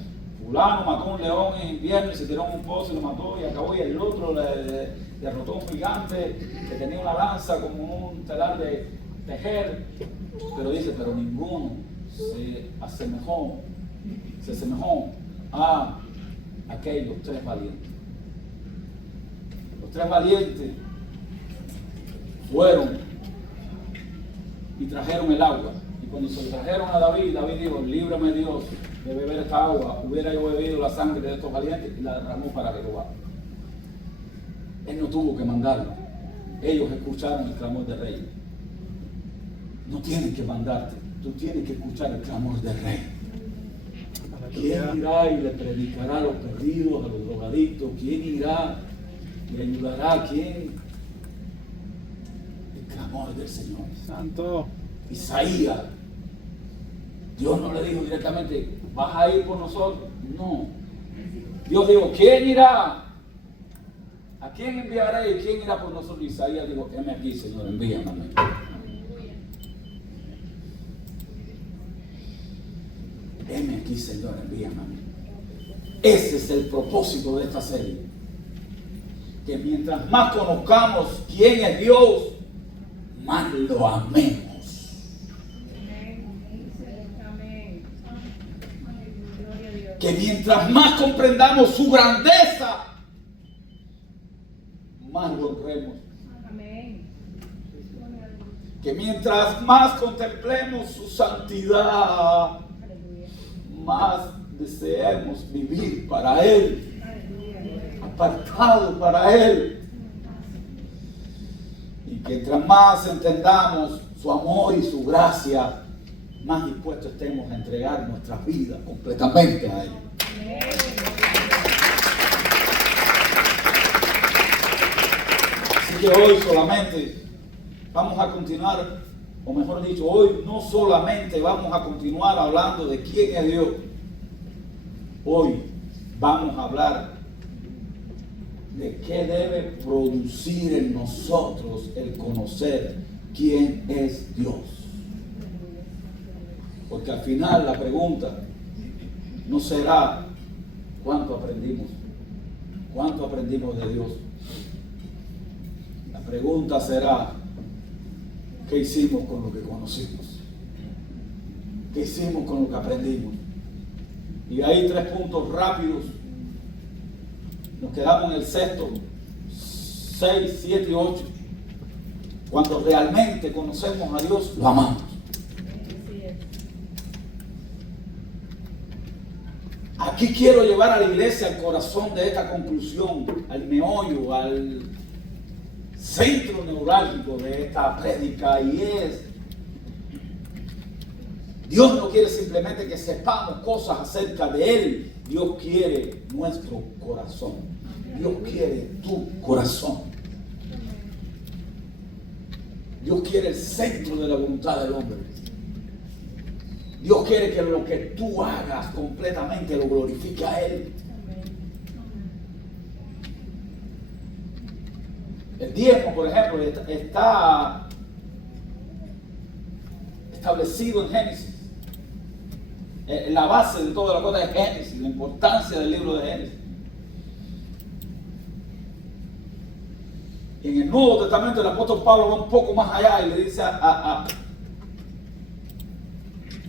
fulano mató un león en invierno y se tiró en un pozo y lo mató y acabó, y el otro le derrotó a un gigante que tenía una lanza como un telar de tejer. Pero dice, pero ninguno se asemejó a aquellos 3 valientes. Los 3 valientes fueron y trajeron el agua. Y cuando se lo trajeron a David, David dijo, líbrame Dios de beber esta agua. Hubiera yo bebido la sangre de estos valientes, y la derramó para Jehová. Él no tuvo que mandarlo. Ellos escucharon el clamor del rey. No tienen que mandarte, tú tienes que escuchar el clamor del rey. ¿Quién irá y le predicará a los perdidos, a los drogadictos? ¿Quién irá y ayudará a quién? El clamor del Señor. Santo. Isaías, Dios no le dijo directamente, ¿vas a ir por nosotros? No. Dios dijo, ¿quién irá? ¿A quién enviaré y quién irá por nosotros? Isaías dijo, heme aquí, Señor, envíame a mí. Heme aquí, Señor, envíame a mí. Ese es el propósito de esta serie. Que mientras más conozcamos quién es Dios, más lo amemos. Que mientras más comprendamos su grandeza, más lo honremos. Que mientras más contemplemos su santidad, más deseemos vivir para Él, apartado para Él. Y que mientras más entendamos su amor y su gracia, más dispuestos estemos a entregar nuestras vidas completamente a Él. Así que hoy solamente vamos a continuar, o mejor dicho, hoy no solamente vamos a continuar hablando de quién es Dios. Hoy vamos a hablar de qué debe producir en nosotros el conocer quién es Dios. Porque al final la pregunta no será cuánto aprendimos de Dios. La pregunta será qué hicimos con lo que conocimos, qué hicimos con lo que aprendimos. Y hay 3 puntos rápidos. Nos quedamos en el sexto, 6, 7 y 8. Cuando realmente conocemos a Dios, lo amamos. Aquí quiero llevar a la iglesia al corazón de esta conclusión, al meollo, al centro neurálgico de esta prédica, y es: Dios no quiere simplemente que sepamos cosas acerca de Él. Dios quiere nuestro corazón. Dios quiere tu corazón. Dios quiere el centro de la voluntad del hombre. Dios quiere que lo que tú hagas completamente lo glorifique a Él. El diezmo, por ejemplo, está establecido en Génesis. La base de toda la cosa es Génesis, la importancia del libro de Génesis. Y en el Nuevo Testamento el apóstol Pablo va un poco más allá y le dice a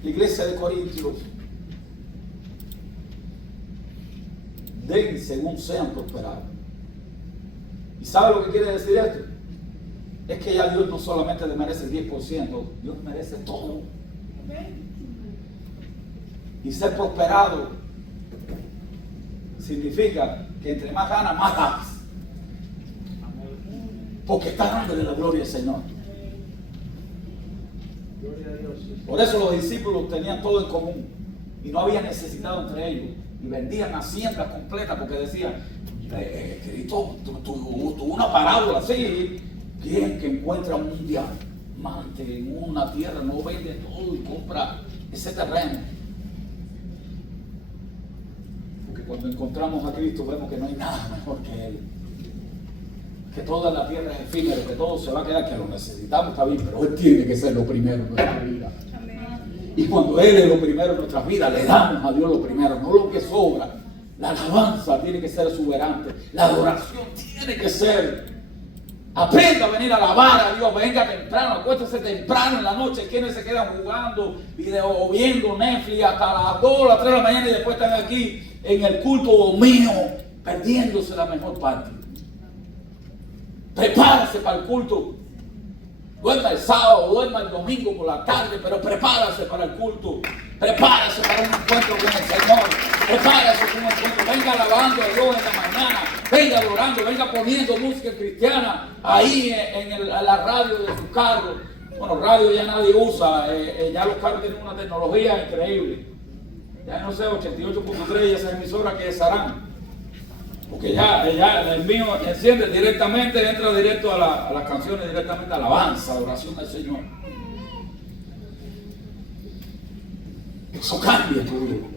la iglesia de Corintios: den según sean prosperados. ¿Y sabe lo que quiere decir esto? Es que ya Dios no solamente le merece el 10%, Dios merece todo. Y ser prosperado significa que entre más ganas, más das. Porque está dándole la gloria al Señor. Por eso los discípulos tenían todo en común y no había necesitado entre ellos, y vendían haciendas completas, porque decían: Cristo tuvo una parábola así. ¿Quién que encuentra un diamante en una tierra no vende todo y compra ese terreno? Porque cuando encontramos a Cristo vemos que no hay nada mejor que Él, que toda la tierra es efímera, que todo se va a quedar, que lo necesitamos, está bien, pero Él tiene que ser lo primero en nuestra vida. Y cuando Él es lo primero en nuestras vidas, le damos a Dios lo primero, no lo que sobra. La alabanza tiene que ser exuberante, la adoración tiene que ser. Aprenda a venir a alabar a Dios, venga temprano, acuéstese temprano en la noche. Quienes se quedan jugando video o viendo Netflix hasta las 2, las 3 de la mañana y después están aquí en el culto mío, perdiéndose la mejor parte. Prepárase para el culto. Duerma el sábado, duerma el domingo por la tarde, pero prepárase para el culto. Prepárase para un encuentro con el Señor. Prepárase para un encuentro. Venga alabando a Dios en la mañana. Venga adorando, venga poniendo música cristiana ahí en la radio de su carro. Bueno, radio ya nadie usa. Ya los carros tienen una tecnología increíble. Ya no sé, 88.3 y esa emisora que es Sarán. Porque ya el mío enciende directamente, entra directo a las canciones, directamente alabanza, adoración al Señor. Eso cambia tu vida.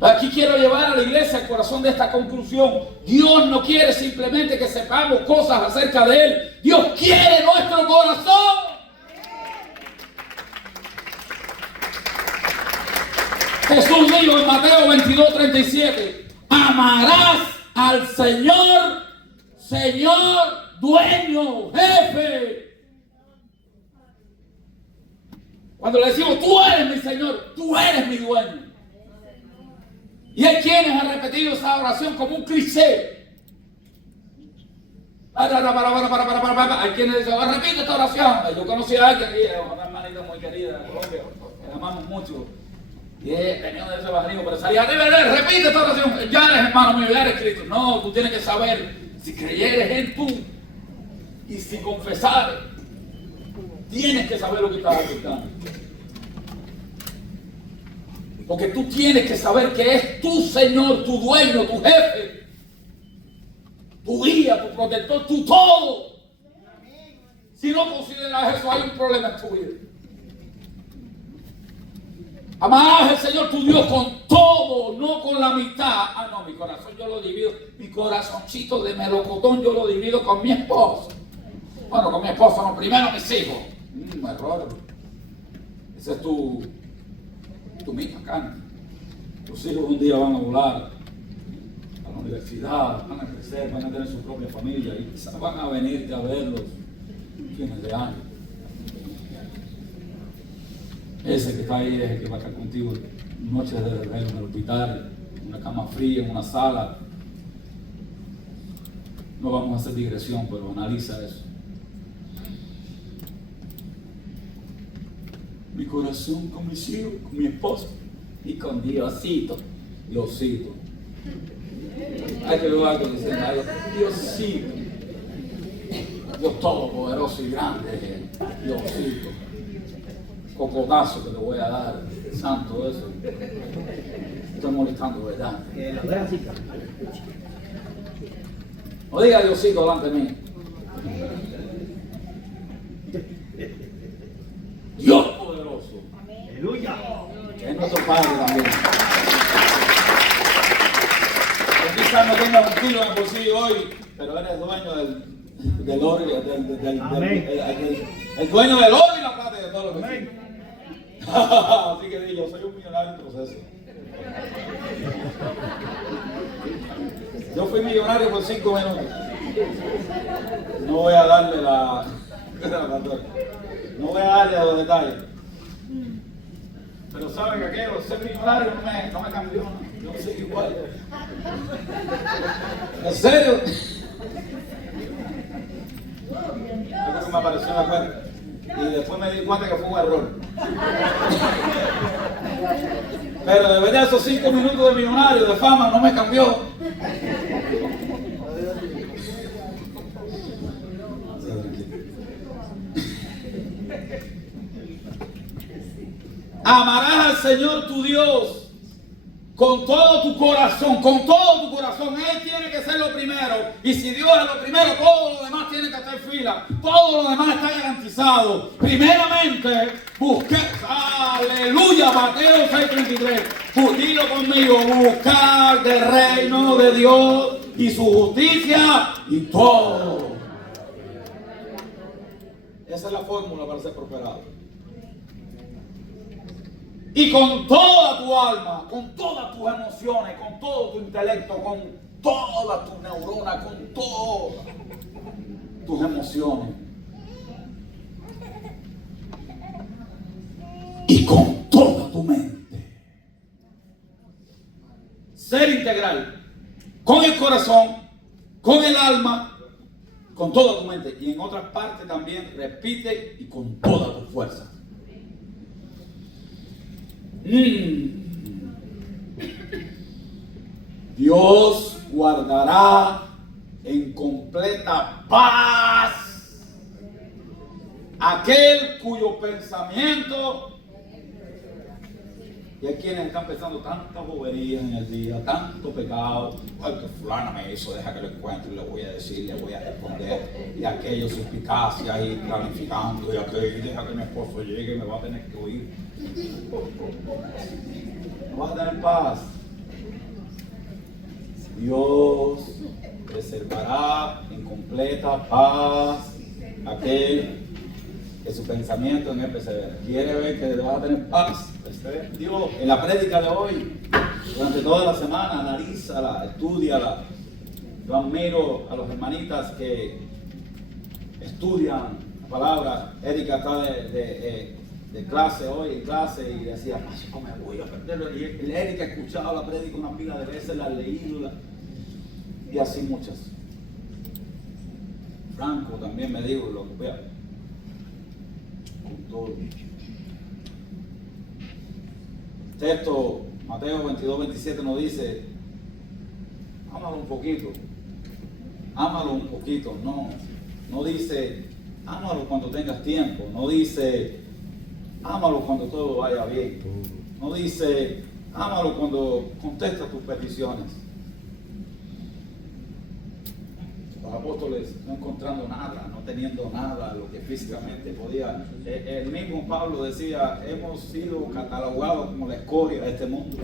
Aquí quiero llevar a la iglesia al corazón de esta conclusión. Dios no quiere simplemente que sepamos cosas acerca de Él. Dios quiere nuestro corazón. Jesús dijo en Mateo 22:37: amarás al Señor, Señor, dueño, jefe. Cuando le decimos: tú eres mi Señor, tú eres mi dueño. Y hay quienes han repetido esa oración como un cliché. Hay quienes dicen: repite esta oración. Yo conocí a alguien aquí, una hermanita muy querida de Colombia, que la amamos mucho. Y he tenido de ese bajarío, pero salía: repite esta oración. Ya eres hermano mío, ya eres Cristo. No, tú tienes que saber, si creyeres en tú y si confesar, tienes que saber lo que estás aceptando. Porque tú tienes que saber que es tu Señor, tu dueño, tu jefe, tu guía, tu protector, tu todo. Si no consideras eso, hay un problema en tu vida. Amarás al Señor tu Dios con todo, no con la mitad. No, mi corazón yo lo divido, mi corazoncito de melocotón yo lo divido con mi esposo. Bueno, con mi esposo no, primero mis hijos. Error. Ese es tu misma carne. Tus hijos un día van a volar a la universidad, van a crecer, van a tener su propia familia y quizás van a venirte a verlos fines de año. Ese que está ahí es el que va a estar contigo noches de desvelo en el hospital, en una cama fría, en una sala. No vamos a hacer digresión, pero analiza eso. Mi corazón con mis hijos, con mi esposa y con Diosito. Diosito. Hay que ver algo diciendo algo. Diosito. Dios todopoderoso y grande. Diosito. Cocotazo que le voy a dar. Santo eso. Estoy molestando, ¿verdad? No diga Diosito delante de mí. Dios poderoso. Aleluya. Es nuestro Padre también. Quizás no tengas un kilo en el bolsillo hoy, pero eres dueño del oro, el dueño del oro y la plata de todo lo que tiene. Así que yo soy un millonario en proceso. Yo fui millonario por 5 minutos. No voy a darle no voy a darle a los detalles. Pero saben que aquello, ser millonario no me cambió. Yo soy igual. ¿En serio? Algo que me apareció en la cuenta. Y después me di cuenta que fue un error. Pero de verdad esos 5 minutos de millonario, de fama, no me cambió. Amarás al Señor tu Dios con todo tu corazón, con todo tu corazón. Él tiene que ser lo primero. Y si Dios es lo primero, todo lo demás tiene que estar fila. Todo lo demás está garantizado. Primeramente, busqué, aleluya, Mateo 6:33. Dilo conmigo, buscar del reino de Dios y su justicia y todo. Esa es la fórmula para ser prosperado. Y con toda tu alma, con todas tus emociones, con todo tu intelecto, con todas tus neuronas, con todas tus emociones. Y con toda tu mente. Ser integral. Con el corazón, con el alma, con toda tu mente. Y en otras partes también repite y con toda tu fuerza. Dios guardará en completa paz aquel cuyo pensamiento. Y hay quienes están pensando tantas boberías en el día, tanto pecado. Ay, que fulana me hizo, deja que lo encuentre y le voy a decir, le voy a responder. Y aquello suspicacia ahí planificando, y aquello, deja que mi esposo llegue y me va a tener que oír. No vas a tener paz. Dios preservará en completa paz aquel que su pensamiento en él persevera. ¿Quiere ver que vas a tener paz? Dios, en la prédica de hoy, durante toda la semana, analízala, estúdiala. Yo admiro a los hermanitas que estudian la palabra. Erika está de clase hoy, en clase, y decía, ¿cómo me voy a perderlo? Y Erika ha escuchado la prédica una pila de veces, la ha leído, y así muchas. Franco también me dijo lo que vea. Con todo. Texto, Mateo 22:27 nos dice, ámalo un poquito, no dice, ámalo cuando tengas tiempo, no dice, ámalo cuando todo vaya bien, no dice, ámalo cuando contesta tus peticiones. Los apóstoles no encontrando nada, no teniendo nada, lo que físicamente podía. El mismo Pablo decía, hemos sido catalogados como la escoria de este mundo.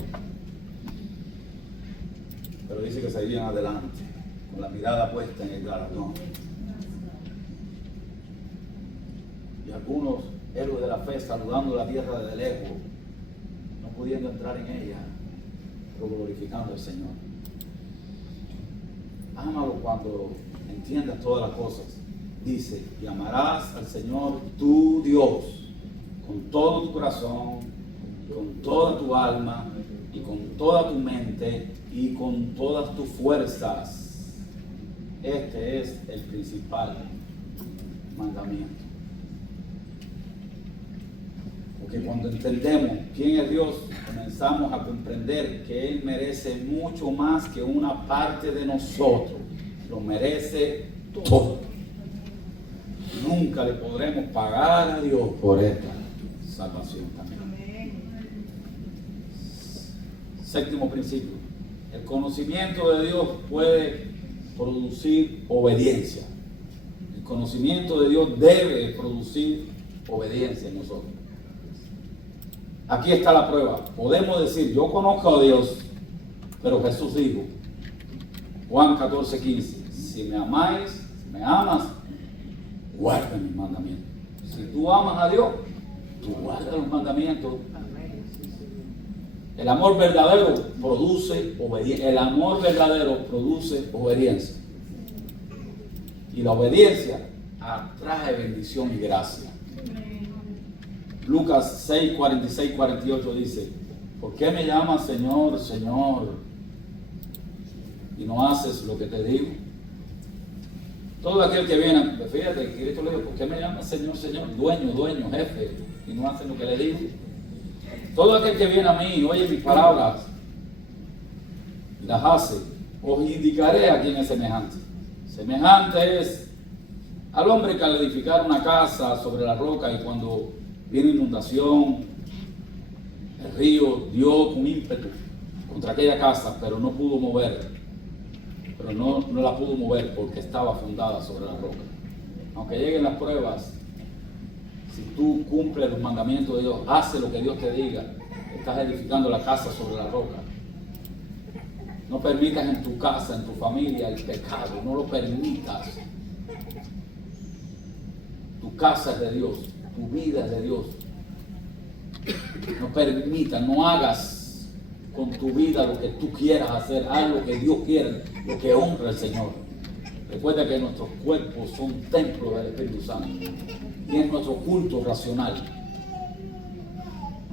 Pero dice que seguían adelante, con la mirada puesta en el galardón. Y algunos héroes de la fe saludando la tierra desde lejos, no pudiendo entrar en ella, pero glorificando al Señor. Ámalo cuando entiendas todas las cosas. Dice, y amarás al Señor tu Dios con todo tu corazón, con toda tu alma, y con toda tu mente, y con todas tus fuerzas. Este es el principal mandamiento. Porque cuando entendemos quién es Dios, comenzamos a comprender que Él merece mucho más que una parte de nosotros. Lo merece todo. Nunca le podremos pagar a Dios por esta salvación también. Séptimo principio. El conocimiento de Dios puede producir obediencia. El conocimiento de Dios debe producir obediencia en nosotros. Aquí está la prueba. Podemos decir, yo conozco a Dios, pero Jesús dijo, Juan 14:15, si me amáis, si me amas, guarda mis mandamientos. Si tú amas a Dios, tú guardas los mandamientos. El amor verdadero produce obediencia. El amor verdadero produce obediencia. Y la obediencia atrae bendición y gracia. Lucas 6, 46, 48 dice, ¿por qué me llamas Señor, Señor, y no haces lo que te digo? Todo aquel que viene, fíjate, Cristo le dijo, ¿por qué me llamas Señor, Señor? Dueño, jefe, y no haces lo que le digo. Todo aquel que viene a mí y oye mis palabras y las hace, os indicaré a quién es semejante. Semejante es al hombre que al edificar una casa sobre la roca y cuando viene inundación, el río dio con ímpetu contra aquella casa, pero no pudo moverla. Pero no la pudo mover porque estaba fundada sobre la roca. Aunque lleguen las pruebas, si tú cumples los mandamientos de Dios, haces lo que Dios te diga, estás edificando la casa sobre la roca. No permitas en tu casa, en tu familia, el pecado. No lo permitas. Tu casa es de Dios. Tu vida es de Dios. No permitas, no hagas con tu vida lo que tú quieras hacer. Haz lo que Dios quiere, lo que honra al Señor. Recuerda que nuestros cuerpos son templos del Espíritu Santo. Y es nuestro culto racional.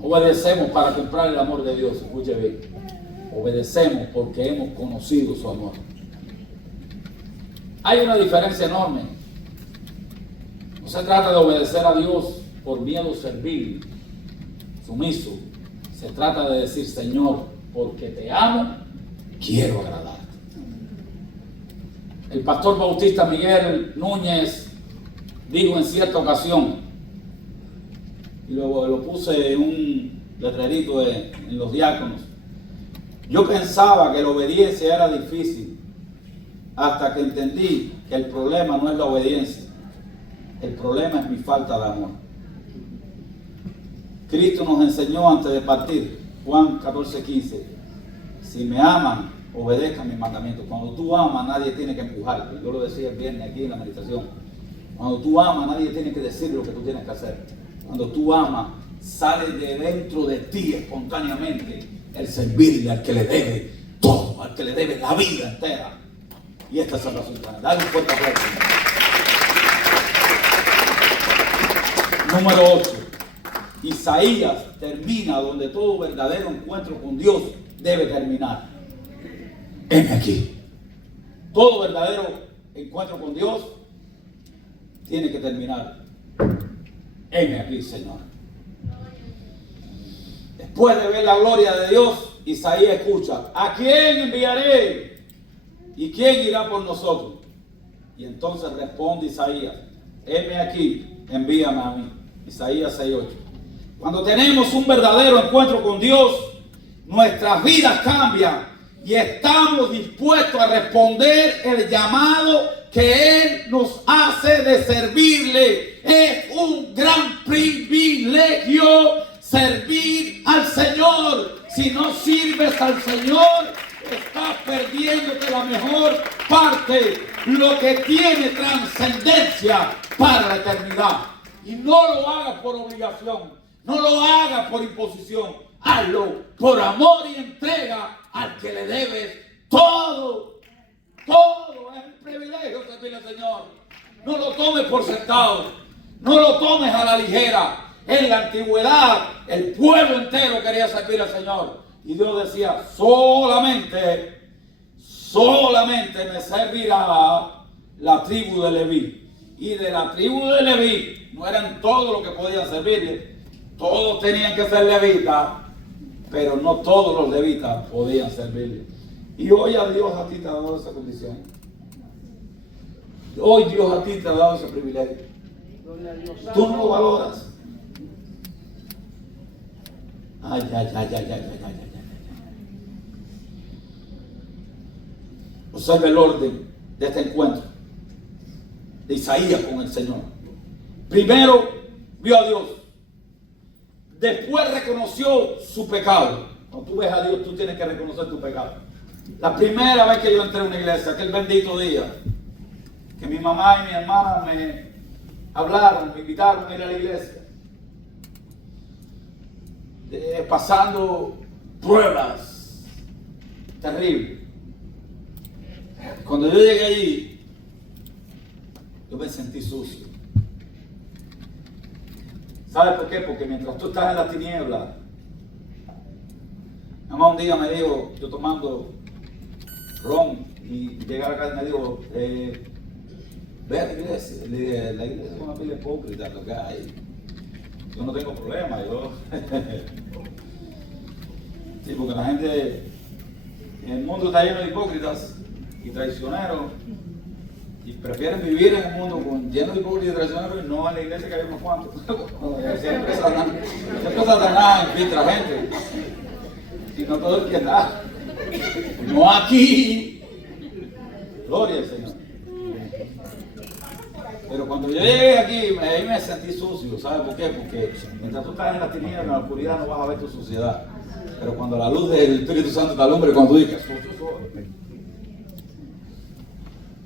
Obedecemos para comprar el amor de Dios. Escuche bien. Obedecemos porque hemos conocido su amor. Hay una diferencia enorme. No se trata de obedecer a Dios por miedo servil, sumiso. Se trata de decir, Señor, porque te amo, quiero agradarte. El pastor bautista Miguel Núñez dijo en cierta ocasión, y luego lo puse en un letrerito en los diáconos, yo pensaba que la obediencia era difícil hasta que entendí que el problema no es la obediencia, el problema es mi falta de amor. Cristo nos enseñó antes de partir, Juan 14:15, si me aman, obedezcan mis mandamientos. Cuando tú amas, nadie tiene que empujarte. Yo lo decía el viernes aquí en la meditación. Cuando tú amas, nadie tiene que decir lo que tú tienes que hacer. Cuando tú amas, sale de dentro de ti espontáneamente el servirle al que le debe todo, al que le debe la vida entera. Y esta es la salvación. Dale un fuerte aplauso. Número 8. Isaías termina donde todo verdadero encuentro con Dios debe terminar. Heme aquí. Todo verdadero encuentro con Dios tiene que terminar. Heme aquí, Señor. Después de ver la gloria de Dios, Isaías escucha, ¿a quién enviaré? ¿Y quién irá por nosotros? Y entonces responde Isaías, heme aquí, envíame a mí. Isaías 6:8. Cuando tenemos un verdadero encuentro con Dios, nuestras vidas cambian y estamos dispuestos a responder el llamado que Él nos hace de servirle. Es un gran privilegio servir al Señor. Si no sirves al Señor, estás perdiéndote la mejor parte, lo que tiene trascendencia para la eternidad. Y no lo hagas por obligación, no lo hagas por imposición, hazlo por amor y entrega al que le debes todo. Todo es un privilegio servir al Señor. No lo tomes por sentado, no lo tomes a la ligera. En la antigüedad, el pueblo entero quería servir al Señor. Y Dios decía, solamente me servirá la tribu de Leví. Y de la tribu de Leví, no eran todos los que podían servirle. Todos tenían que ser levitas, pero no todos los levitas podían servirle. Y hoy a Dios a ti te ha dado esa condición. Hoy Dios a ti te ha dado ese privilegio. Tú no lo valoras. Ay. Observe el orden de este encuentro de Isaías con el Señor. Primero vio a Dios. Después reconoció su pecado. Cuando tú ves a Dios, tú tienes que reconocer tu pecado. La primera vez que yo entré a una iglesia, aquel bendito día, que mi mamá y mi hermana me hablaron, me invitaron a ir a la iglesia, pasando pruebas terribles. Cuando yo llegué allí, yo me sentí sucio. ¿Sabes por qué? Porque mientras tú estás en la tiniebla, mi mamá un día me dijo, yo tomando ron, y llegar acá y me dijo, ve a la iglesia. Le dije, la iglesia es una pila hipócrita, lo que hay. Yo no tengo problema, yo. Sí, porque la gente, el mundo está lleno de hipócritas y traicioneros, y prefieren vivir en un mundo lleno de hipócritas y traicioneros y no en la iglesia que hay unos cuantos. Siempre Satanás infiltra gente, y no todo el que da. No aquí. Gloria al Señor. Pero cuando yo llegué aquí, ahí me sentí sucio. ¿Sabes por qué? Porque mientras tú estás en la tiniebla, en la oscuridad, no vas a ver tu suciedad. Pero cuando la luz del Espíritu Santo te alumbre, cuando tú dices, sucio soy.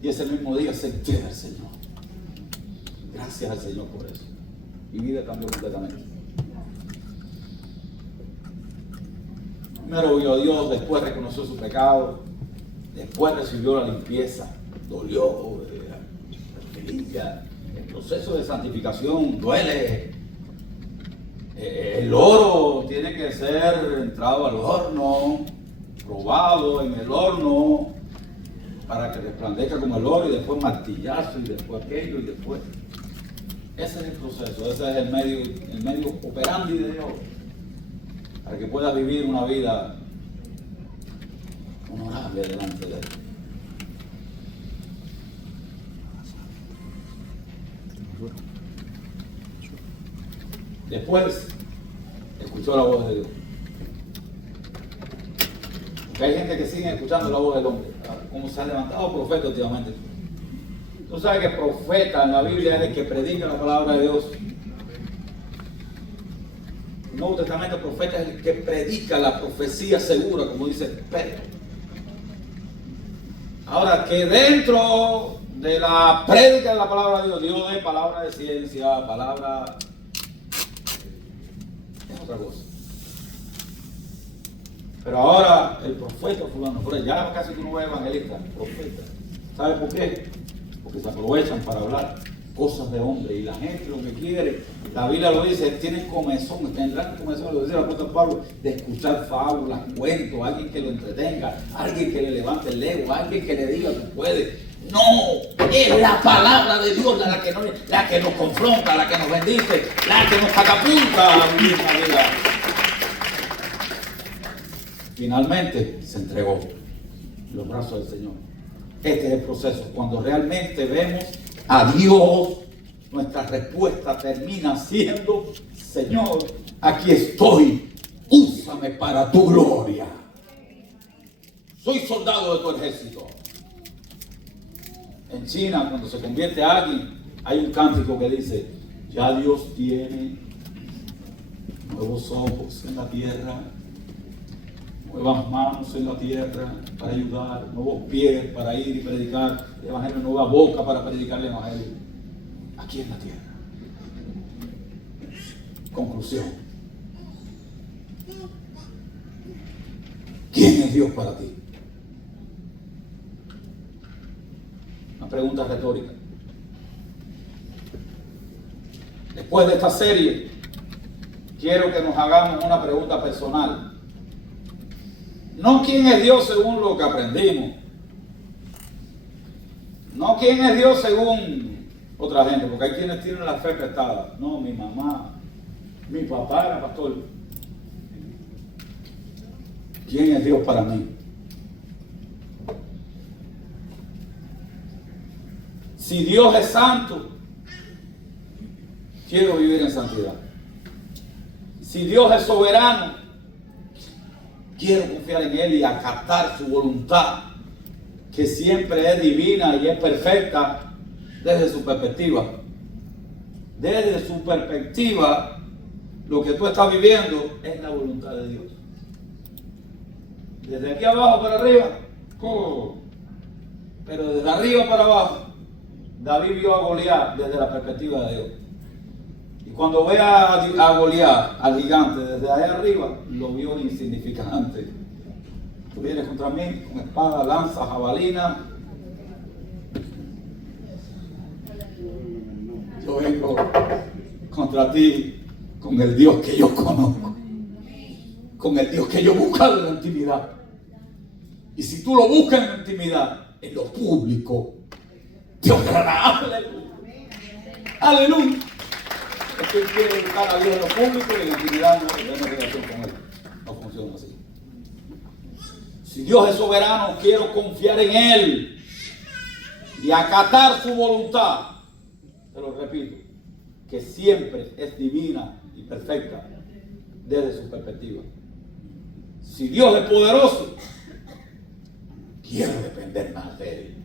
Y ese mismo día acepté al Señor. Gracias al Señor por eso. Mi vida cambió completamente. Primero vio a Dios, después reconoció su pecado, después recibió la limpieza, dolió, limpia. El proceso de santificación duele. El oro tiene que ser entrado al horno, probado en el horno, para que resplandezca como el oro, y después martillazo, y después aquello, y después. Ese es el proceso, ese es el medio operandi de Dios, para que pueda vivir una vida honorable delante de Él. Después escuchó la voz de Dios. Porque hay gente que sigue escuchando la voz del hombre, como se han levantado profetas últimamente. Tú sabes que profeta en la Biblia es el que predica la palabra de Dios. El Nuevo Testamento, profeta es el que predica la profecía segura, como dice Pedro. Ahora, que dentro de la prédica de la palabra de Dios, Dios es palabra de ciencia, palabra, es otra cosa. Pero ahora el profeta fulano, ya casi tú no ves evangelista, profeta. ¿Sabes por qué? Porque se aprovechan para hablar cosas de hombre, y la gente lo que quiere, la Biblia lo dice, tienen comezón, tendrán comezón, lo dice el apóstol Pablo, de escuchar fábulas, cuentos, alguien que lo entretenga, alguien que le levante el ego, alguien que le diga tú puedes. No, es la palabra de Dios la que nos confronta, la que nos bendice, la que nos catapulta a la misma vida. Finalmente se entregó en los brazos del Señor. Este es el proceso. Cuando realmente vemos a Dios, nuestra respuesta termina siendo: Señor, aquí estoy, úsame para tu gloria. Soy soldado de tu ejército. En China, cuando se convierte a alguien, hay un cántico que dice, ya Dios tiene nuevos ojos en la tierra, nuevas manos en la tierra para ayudar, nuevos pies para ir y predicar el evangelio, nueva boca para predicar el evangelio aquí en la tierra. Conclusión. ¿Quién es Dios para ti? Una pregunta retórica. Después de esta serie, quiero que nos hagamos una pregunta personal. No quién es Dios según lo que aprendimos. No quién es Dios según otra gente, porque hay quienes tienen la fe prestada. No, mi mamá, mi papá era pastor. ¿Quién es Dios para mí? Si Dios es santo, quiero vivir en santidad. Si Dios es soberano, quiero confiar en Él y acatar su voluntad, que siempre es divina y es perfecta desde su perspectiva. Desde su perspectiva, lo que tú estás viviendo es la voluntad de Dios. Desde aquí abajo para arriba, pero desde arriba para abajo, David vio a Goliat desde la perspectiva de Dios. Y cuando ve a Goliat, al gigante, desde ahí arriba, lo vio insignificante. Tú vienes contra mí con espada, lanza, jabalina. Yo vengo contra ti con el Dios que yo conozco, con el Dios que yo busco en la intimidad. Y si tú lo buscas en la intimidad, en lo público, te honrará. Aleluya. Aleluya. Es que quiere buscar a Dios en lo público y en la intimidad no tenemos relación con Él. No funciona así. Si Dios es soberano, quiero confiar en Él y acatar su voluntad. Te lo repito, que siempre es divina y perfecta desde su perspectiva. Si Dios es poderoso, quiero depender más de Él.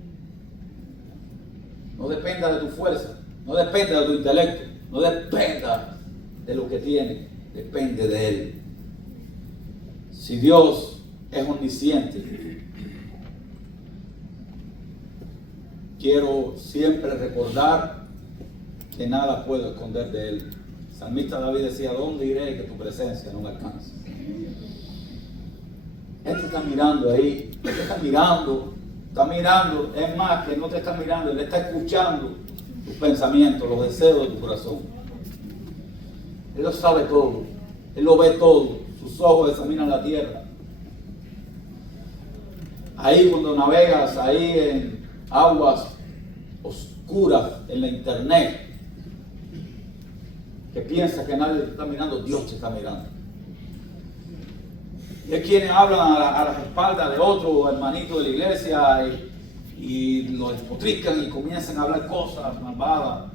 No dependa de tu fuerza, no dependa de tu intelecto, no dependa de lo que tienes, depende de Él. Si Dios es omnisciente, quiero siempre recordar que nada puedo esconder de Él. El salmista David decía, ¿dónde iré que tu presencia no me alcance? Él te está mirando ahí, Él te está mirando, es más que no te está mirando, Él está escuchando tus pensamientos, los deseos de tu corazón. Él lo sabe todo, Él lo ve todo, sus ojos examinan la tierra. Ahí cuando navegas, ahí en aguas oscuras, en la internet, que piensas que nadie te está mirando, Dios te está mirando. Y hay quienes hablan a las espaldas de otro hermanito de la iglesia y lo despotrican y comienzan a hablar cosas malvadas.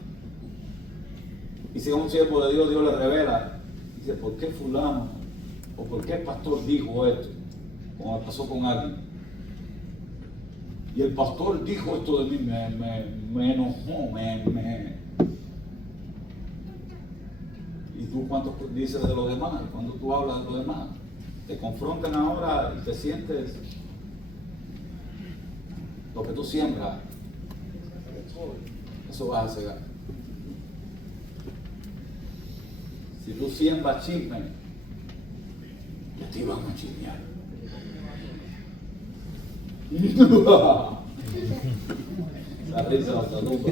Y si es un siervo de Dios, Dios le revela. Dice, ¿por qué fulano o por qué el pastor dijo esto? Como pasó con alguien. Y el pastor dijo esto de mí, me enojó, ¿Y tú cuánto dices de los demás? Cuando tú hablas de los demás, te confrontan ahora y te sientes lo que tú siembras, eso vas a cegar. Si tú siembras chisme, ya te van a chismear. La risa la tumba.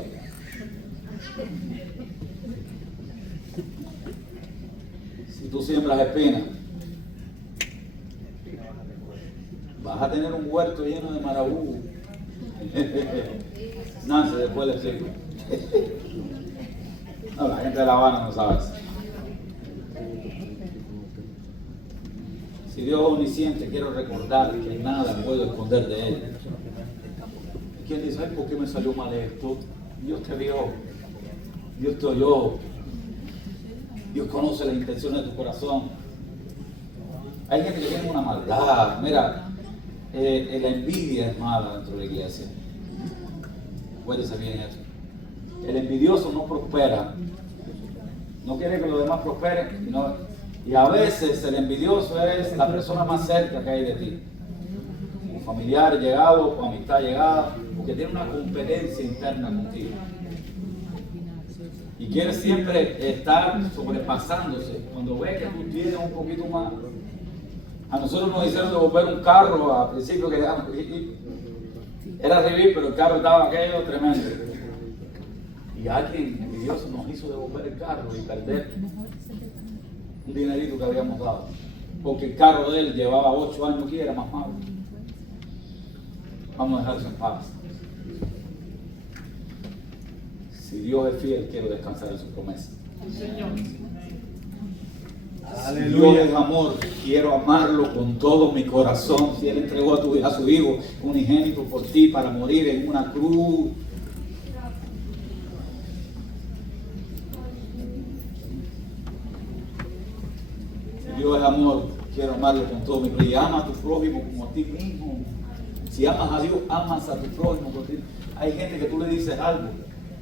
Si tú siembras espina, vas a tener un huerto lleno de marabú. Nancy, después le explico. No, la gente de La Habana no sabe eso. Si Dios es omnisciente, quiero recordar que nada puedo esconder de Él. ¿Quién dice, ay, por qué me salió mal esto? Dios te vio, Dios te oyó, Dios conoce las intenciones de tu corazón. Hay gente que tiene una maldad. Mira, La envidia es mala dentro de la iglesia. Acuérdese bien eso. El envidioso no prospera. No quiere que los demás prosperen. No. Y a veces el envidioso es la persona más cerca que hay de ti. Un familiar llegado o amistad llegada, porque tiene una competencia interna contigo. Y quiere siempre estar sobrepasándose. Cuando ve que tú tienes un poquito más. A nosotros nos hicieron devolver un carro al principio que era revivir, pero el carro estaba aquello tremendo. Y alguien envidioso nos hizo devolver el carro y perder un dinerito que habíamos dado. Porque el carro de él llevaba 8 años aquí y era más malo. Vamos a dejarlo en paz. Si Dios es fiel, quiero descansar en su promesa. Señor. Si Dios es amor, quiero amarlo con todo mi corazón. Si Él entregó a su Hijo unigénito por ti para morir en una cruz. Si Dios es amor, quiero amarlo con todo mi corazón. Y ama a tu prójimo como a ti mismo. Si amas a Dios, amas a tu prójimo. Hay gente que tú le dices algo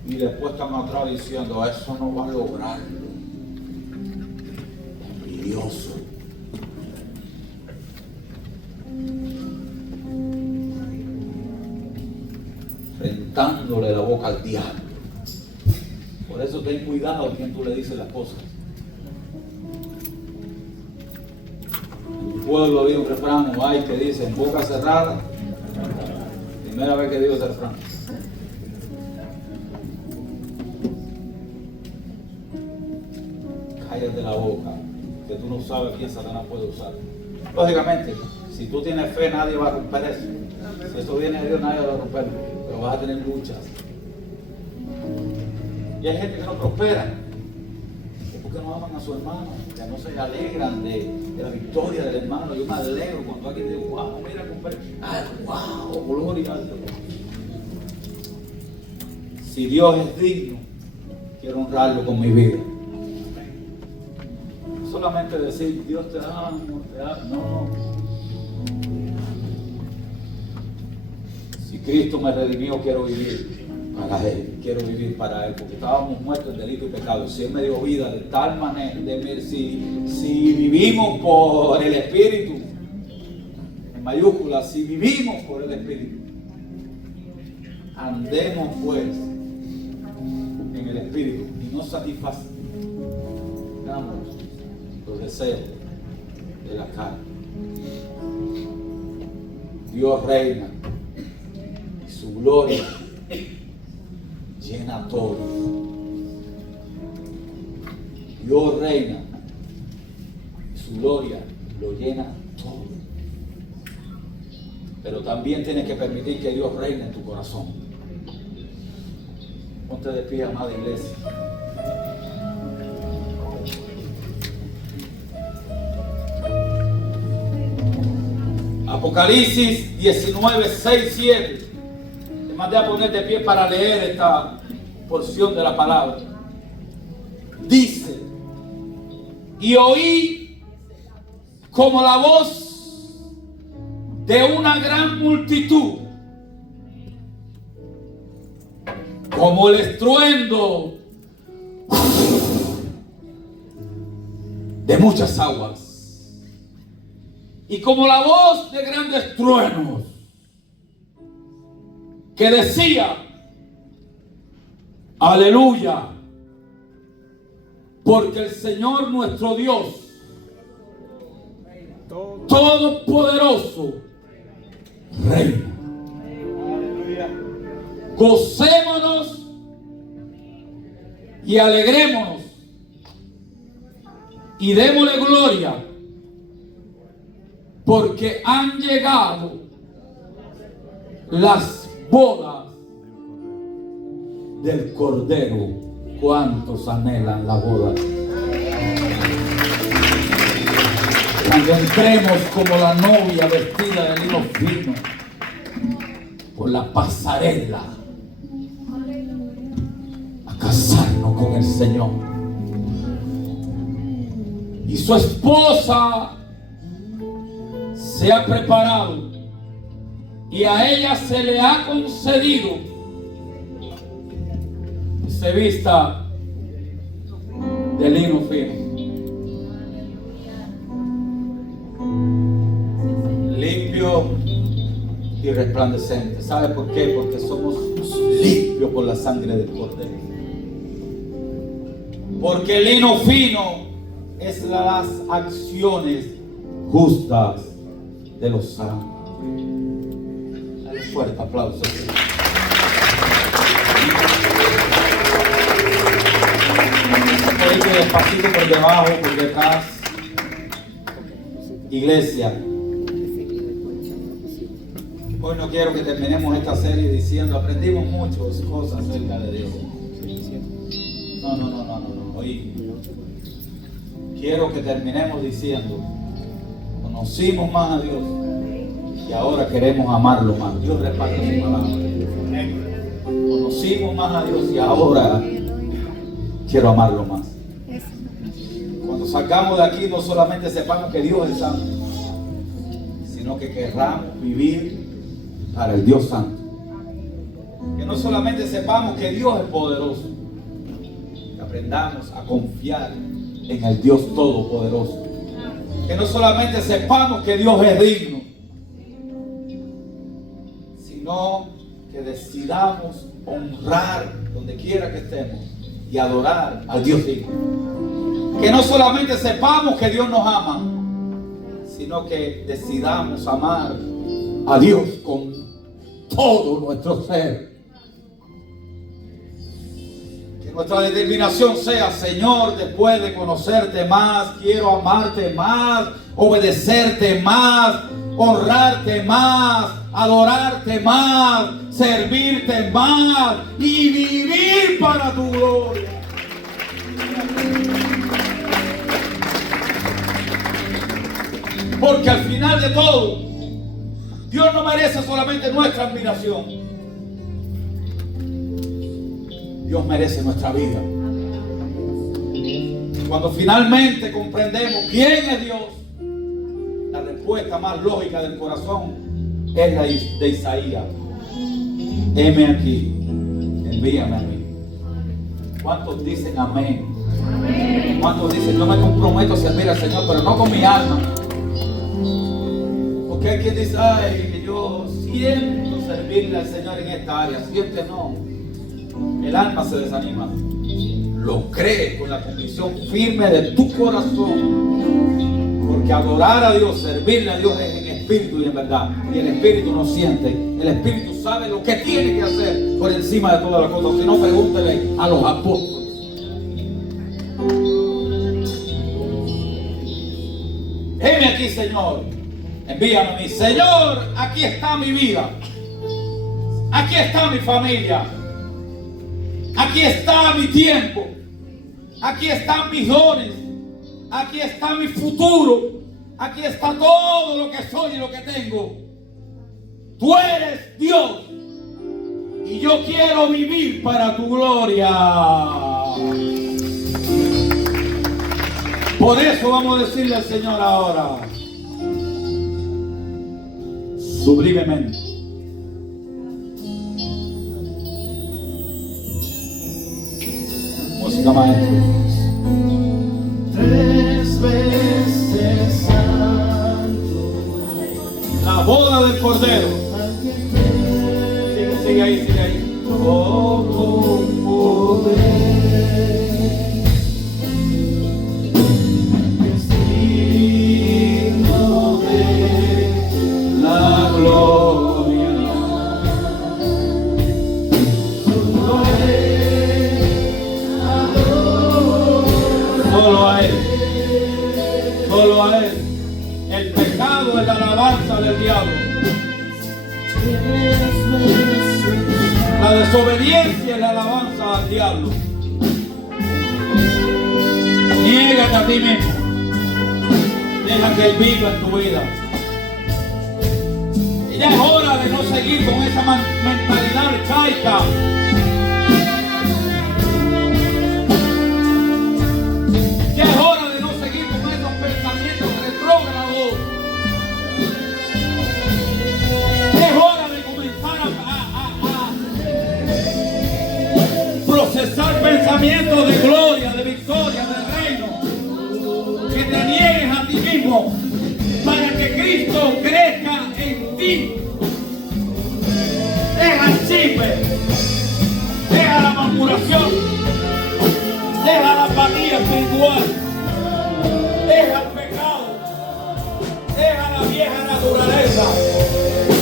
y después están atrás diciendo, eso no va a lograrlo. Envidioso. Rentándole la boca al diablo. Por eso ten cuidado a quien tú le dices las cosas. En mi pueblo había un refrán o hay que dice en boca cerrada. Primera vez que digo ese refrán. Cállate la boca, que tú no sabes quién Satanás puede usar. Lógicamente, si tú tienes fe, nadie va a romper eso. Si eso viene de Dios, nadie va a romperlo. Pero vas a tener luchas. Y hay gente que no prospera. Es porque no aman a su hermano, que no se alegran de la victoria del hermano. Yo me alegro cuando alguien dice, wow, mira, compadre. Ah, wow, gloria a Dios. Si Dios es digno, quiero honrarlo con mi vida. No solamente decir, Dios te amo, no. Si Cristo me redimió, quiero vivir para Él, quiero vivir para Él, porque estábamos muertos en delito y pecado. Si Él me dio vida de tal manera, si vivimos por el Espíritu, en mayúsculas, si vivimos por el Espíritu, andemos pues en el Espíritu y no satisfacemos los deseos de la carne. Dios reina y su gloria llena todo. Dios reina y su gloria lo llena todo. Pero también tienes que permitir que Dios reine en tu corazón. Ponte de pie, amada iglesia. Apocalipsis 19, 6, 7. Te mandé a poner de pie para leer esta porción de la palabra. Dice, y oí como la voz de una gran multitud, como el estruendo de muchas aguas. Y como la voz de grandes truenos que decía, aleluya, porque el Señor nuestro Dios Todopoderoso reina. Gocémonos y alegrémonos y démosle gloria, porque han llegado las bodas del Cordero. ¿Cuántos anhelan la boda? Cuando entremos como la novia vestida de lino fino por la pasarela a casarnos con el Señor, y su esposa se ha preparado y a ella se le ha concedido que se vista de lino fino, limpio y resplandeciente. ¿Sabe por qué? Porque somos limpios por la sangre del Cordero. Porque el lino fino es las acciones justas de los santos. Un fuerte aplauso. Voy despacito por debajo, por detrás. Iglesia, hoy no quiero que terminemos esta serie diciendo aprendimos muchas cosas acerca de Dios. No. Hoy quiero que terminemos diciendo conocimos más a Dios y ahora queremos amarlo más. Dios reparte su palabra. Conocimos más a Dios y ahora quiero amarlo más. Cuando salgamos de aquí no solamente sepamos que Dios es santo, sino que querramos vivir para el Dios santo. Que no solamente sepamos que Dios es poderoso, que aprendamos a confiar en el Dios todopoderoso. Que no solamente sepamos que Dios es digno, sino que decidamos honrar donde quiera que estemos y adorar al Dios digno. Que no solamente sepamos que Dios nos ama, sino que decidamos amar a Dios con todo nuestro ser. Que nuestra determinación sea: Señor, después de conocerte más, quiero amarte más, obedecerte más, honrarte más, adorarte más, servirte más y vivir para tu gloria. Porque al final de todo, Dios no merece solamente nuestra admiración. Dios merece nuestra vida. Cuando finalmente comprendemos quién es Dios, la respuesta más lógica del corazón es la de Isaías: heme aquí, envíame a mí. ¿Cuántos dicen amén? ¿Cuántos dicen yo me comprometo a servir al Señor, pero no con mi alma? Porque hay quien dice: ay, yo siento servirle al Señor en esta área. Siente, no. El alma se desanima. Lo cree con la convicción firme de tu corazón. Porque adorar a Dios, servirle a Dios es en espíritu y en verdad. Y el espíritu no siente. El espíritu sabe lo que tiene que hacer por encima de todas las cosas. Si no, pregúntele a los apóstoles. Heme aquí, Señor. Envíame a mí. Señor, aquí está mi vida. Aquí está mi familia. Aquí está mi tiempo. Aquí están mis dones. Aquí está mi futuro. Aquí está todo lo que soy y lo que tengo. Tú eres Dios. Y yo quiero vivir para tu gloria. Por eso vamos a decirle al Señor ahora, sublimemente: música, maestro. Tres veces santo, La boda del Cordero. Sigue ahí, sigue ahí. todo poder, es digno de La gloria. solo Él, Solo a Él. Solo a Él. El pecado es la alabanza del diablo. La desobediencia es la alabanza al diablo. Niégate a ti mismo. Deja que Él viva en tu vida. Y ya es hora de no seguir con esa mentalidad arcaica. Ya es hora de no seguir con esos pensamientos retrógrados. Es hora pensamientos de gloria, de victoria, del reino. Que te niegues a ti mismo para que Cristo crezca en ti. Deja el chisme, deja la murmuración, deja la apatía espiritual, deja el pecado, deja la vieja naturaleza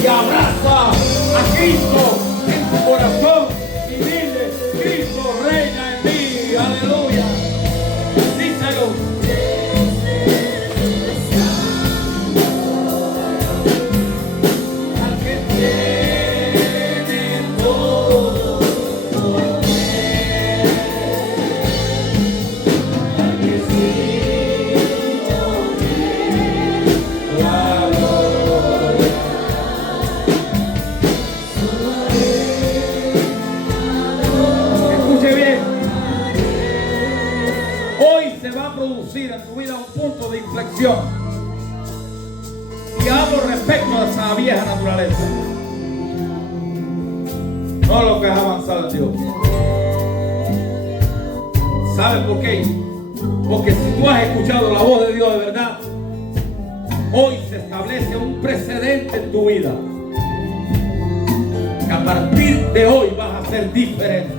y abraza a Cristo en tu corazón y dile: Cristo reina en mí, aleluya. Díselo. En tu vida un punto de inflexión, y hablo respecto a esa vieja naturaleza, no lo que es avanzar en Dios. ¿Sabes por qué? Porque si tú has escuchado la voz de Dios de verdad, hoy se establece un precedente en tu vida, que a partir de hoy vas a ser diferente,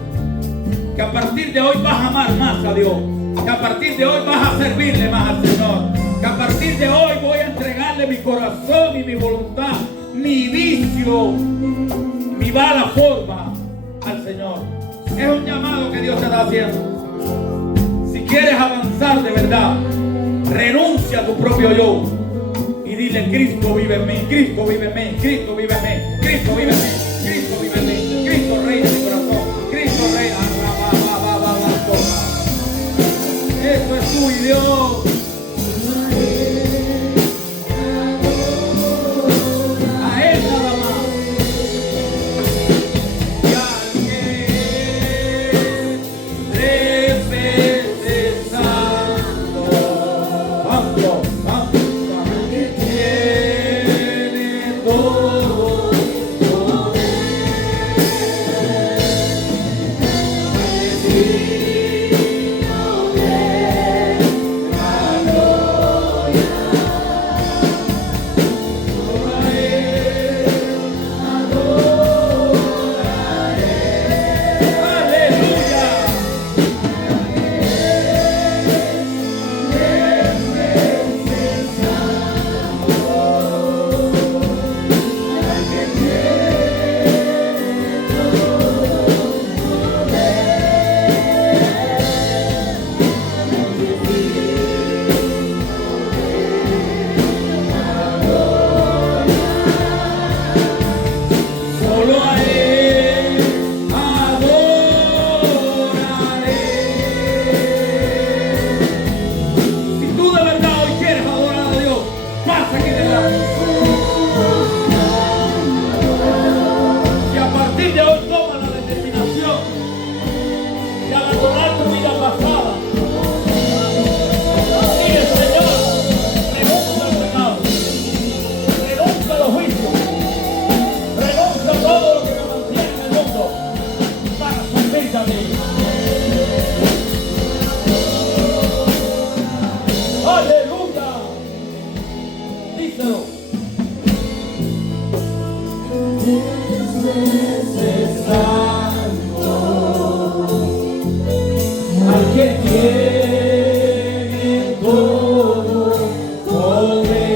que a partir de hoy vas a amar más a Dios, que a partir de hoy vas a servirle más al Señor, que a partir de hoy voy a entregarle mi corazón y mi voluntad, mi vicio, mi mala forma al Señor. Es un llamado que Dios te está haciendo. Si quieres avanzar de verdad, renuncia a tu propio yo y dile: Cristo vive en mí, Cristo vive en mí, Cristo vive en mí, Cristo vive en mí, Cristo vive en mí, Cristo reina en mi corazón, Cristo reina. Eso es tú y Dios. A Él nada más. Y alguien repete santo, santo, santo, que tiene todo poder.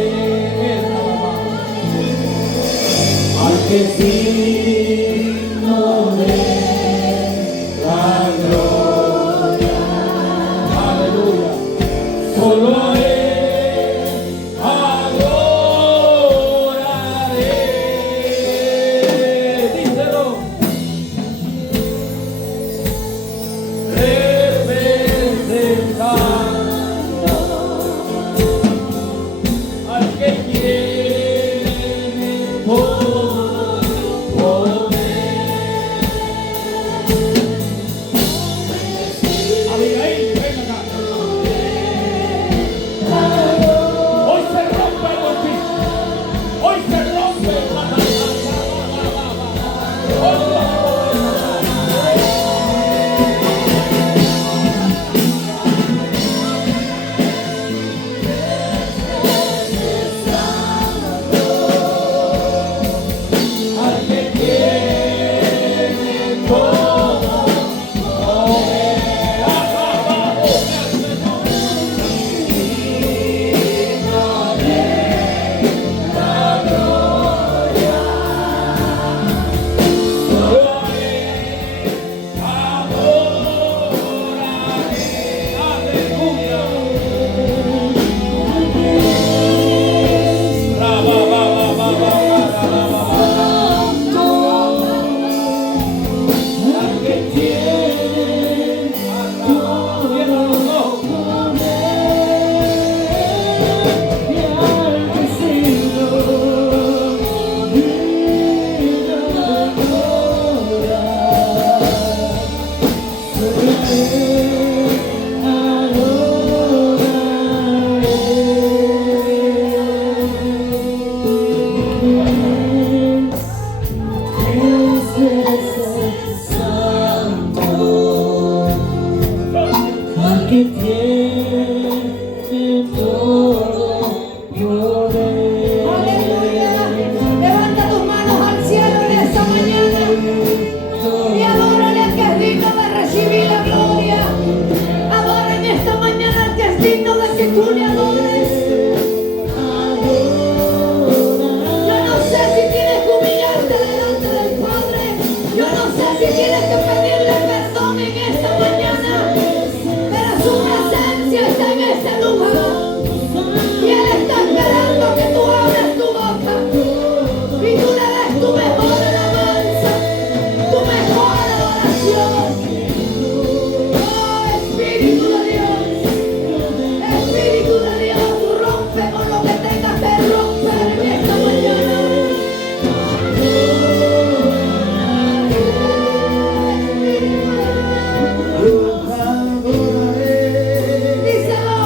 que tiene todo poder. Aleluya. Levanta tus manos al cielo en esta mañana y adórale al que es digno de recibir la gloria. Adora en esta mañana al que es digno de que tú le adores. Yo no sé si tienes que humillarte delante del Padre. Yo no sé si tienes que pedirle perdón en esta mañana. Pero su presencia está en este lugar. Y Él está esperando que tú abras tu boca y tú le des tu mejor alabanza, tu mejor adoración. Oh, Espíritu de Dios, rompe con lo que tengas que romper en esta mañana. Díselo.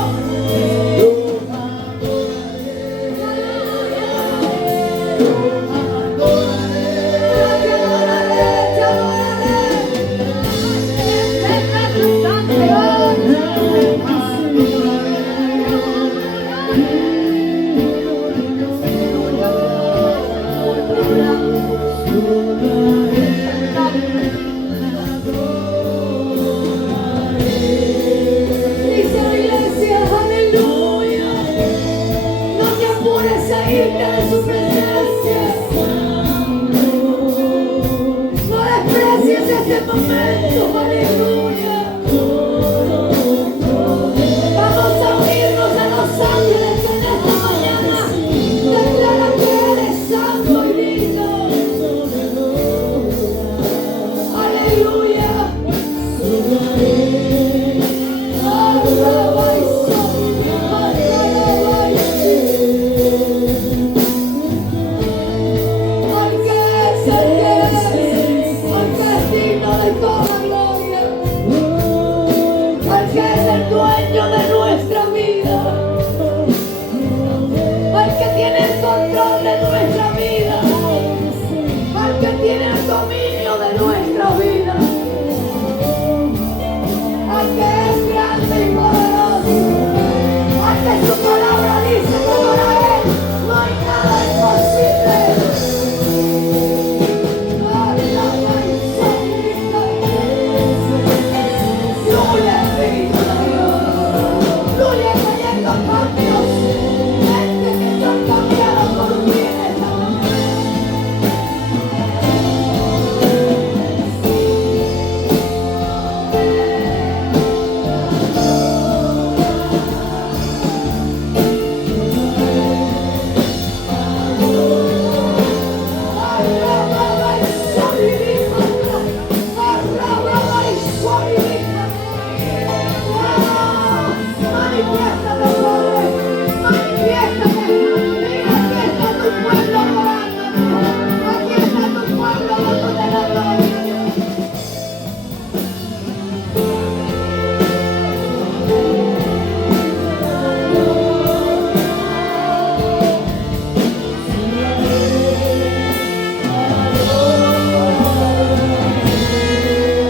Dice la iglesia, aleluya. No te apures a irte de su presencia. No desprecies este momento, aleluya. Vamos a unirnos a los ángeles que en esta mañana declaran que eres santo y digno. Aleluya. Su palabra dice que para Él no hay nada imposible. Fluye, Espíritu de Dios. Fluye trayendo cambios. Gente que son cambiados por ti en esta mañana.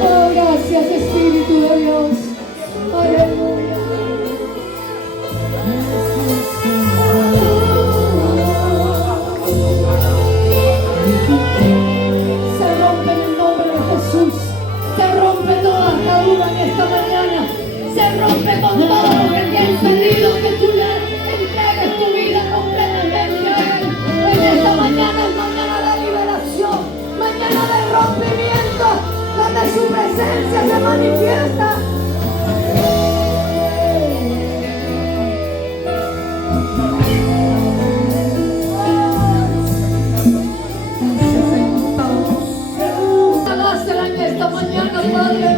Oh, gracias, Espíritu de Dios. Aleluya. Se rompe en el nombre de Jesús. Se rompe toda atadura en esta mañana. Se rompe con todo lo que te ha impedido que tú le entregues tu vida completamente a Él. En esta mañana es mañana de liberación, mañana de rompimiento, donde su presencia se manifiesta. Dásela en esta mañana, Padre.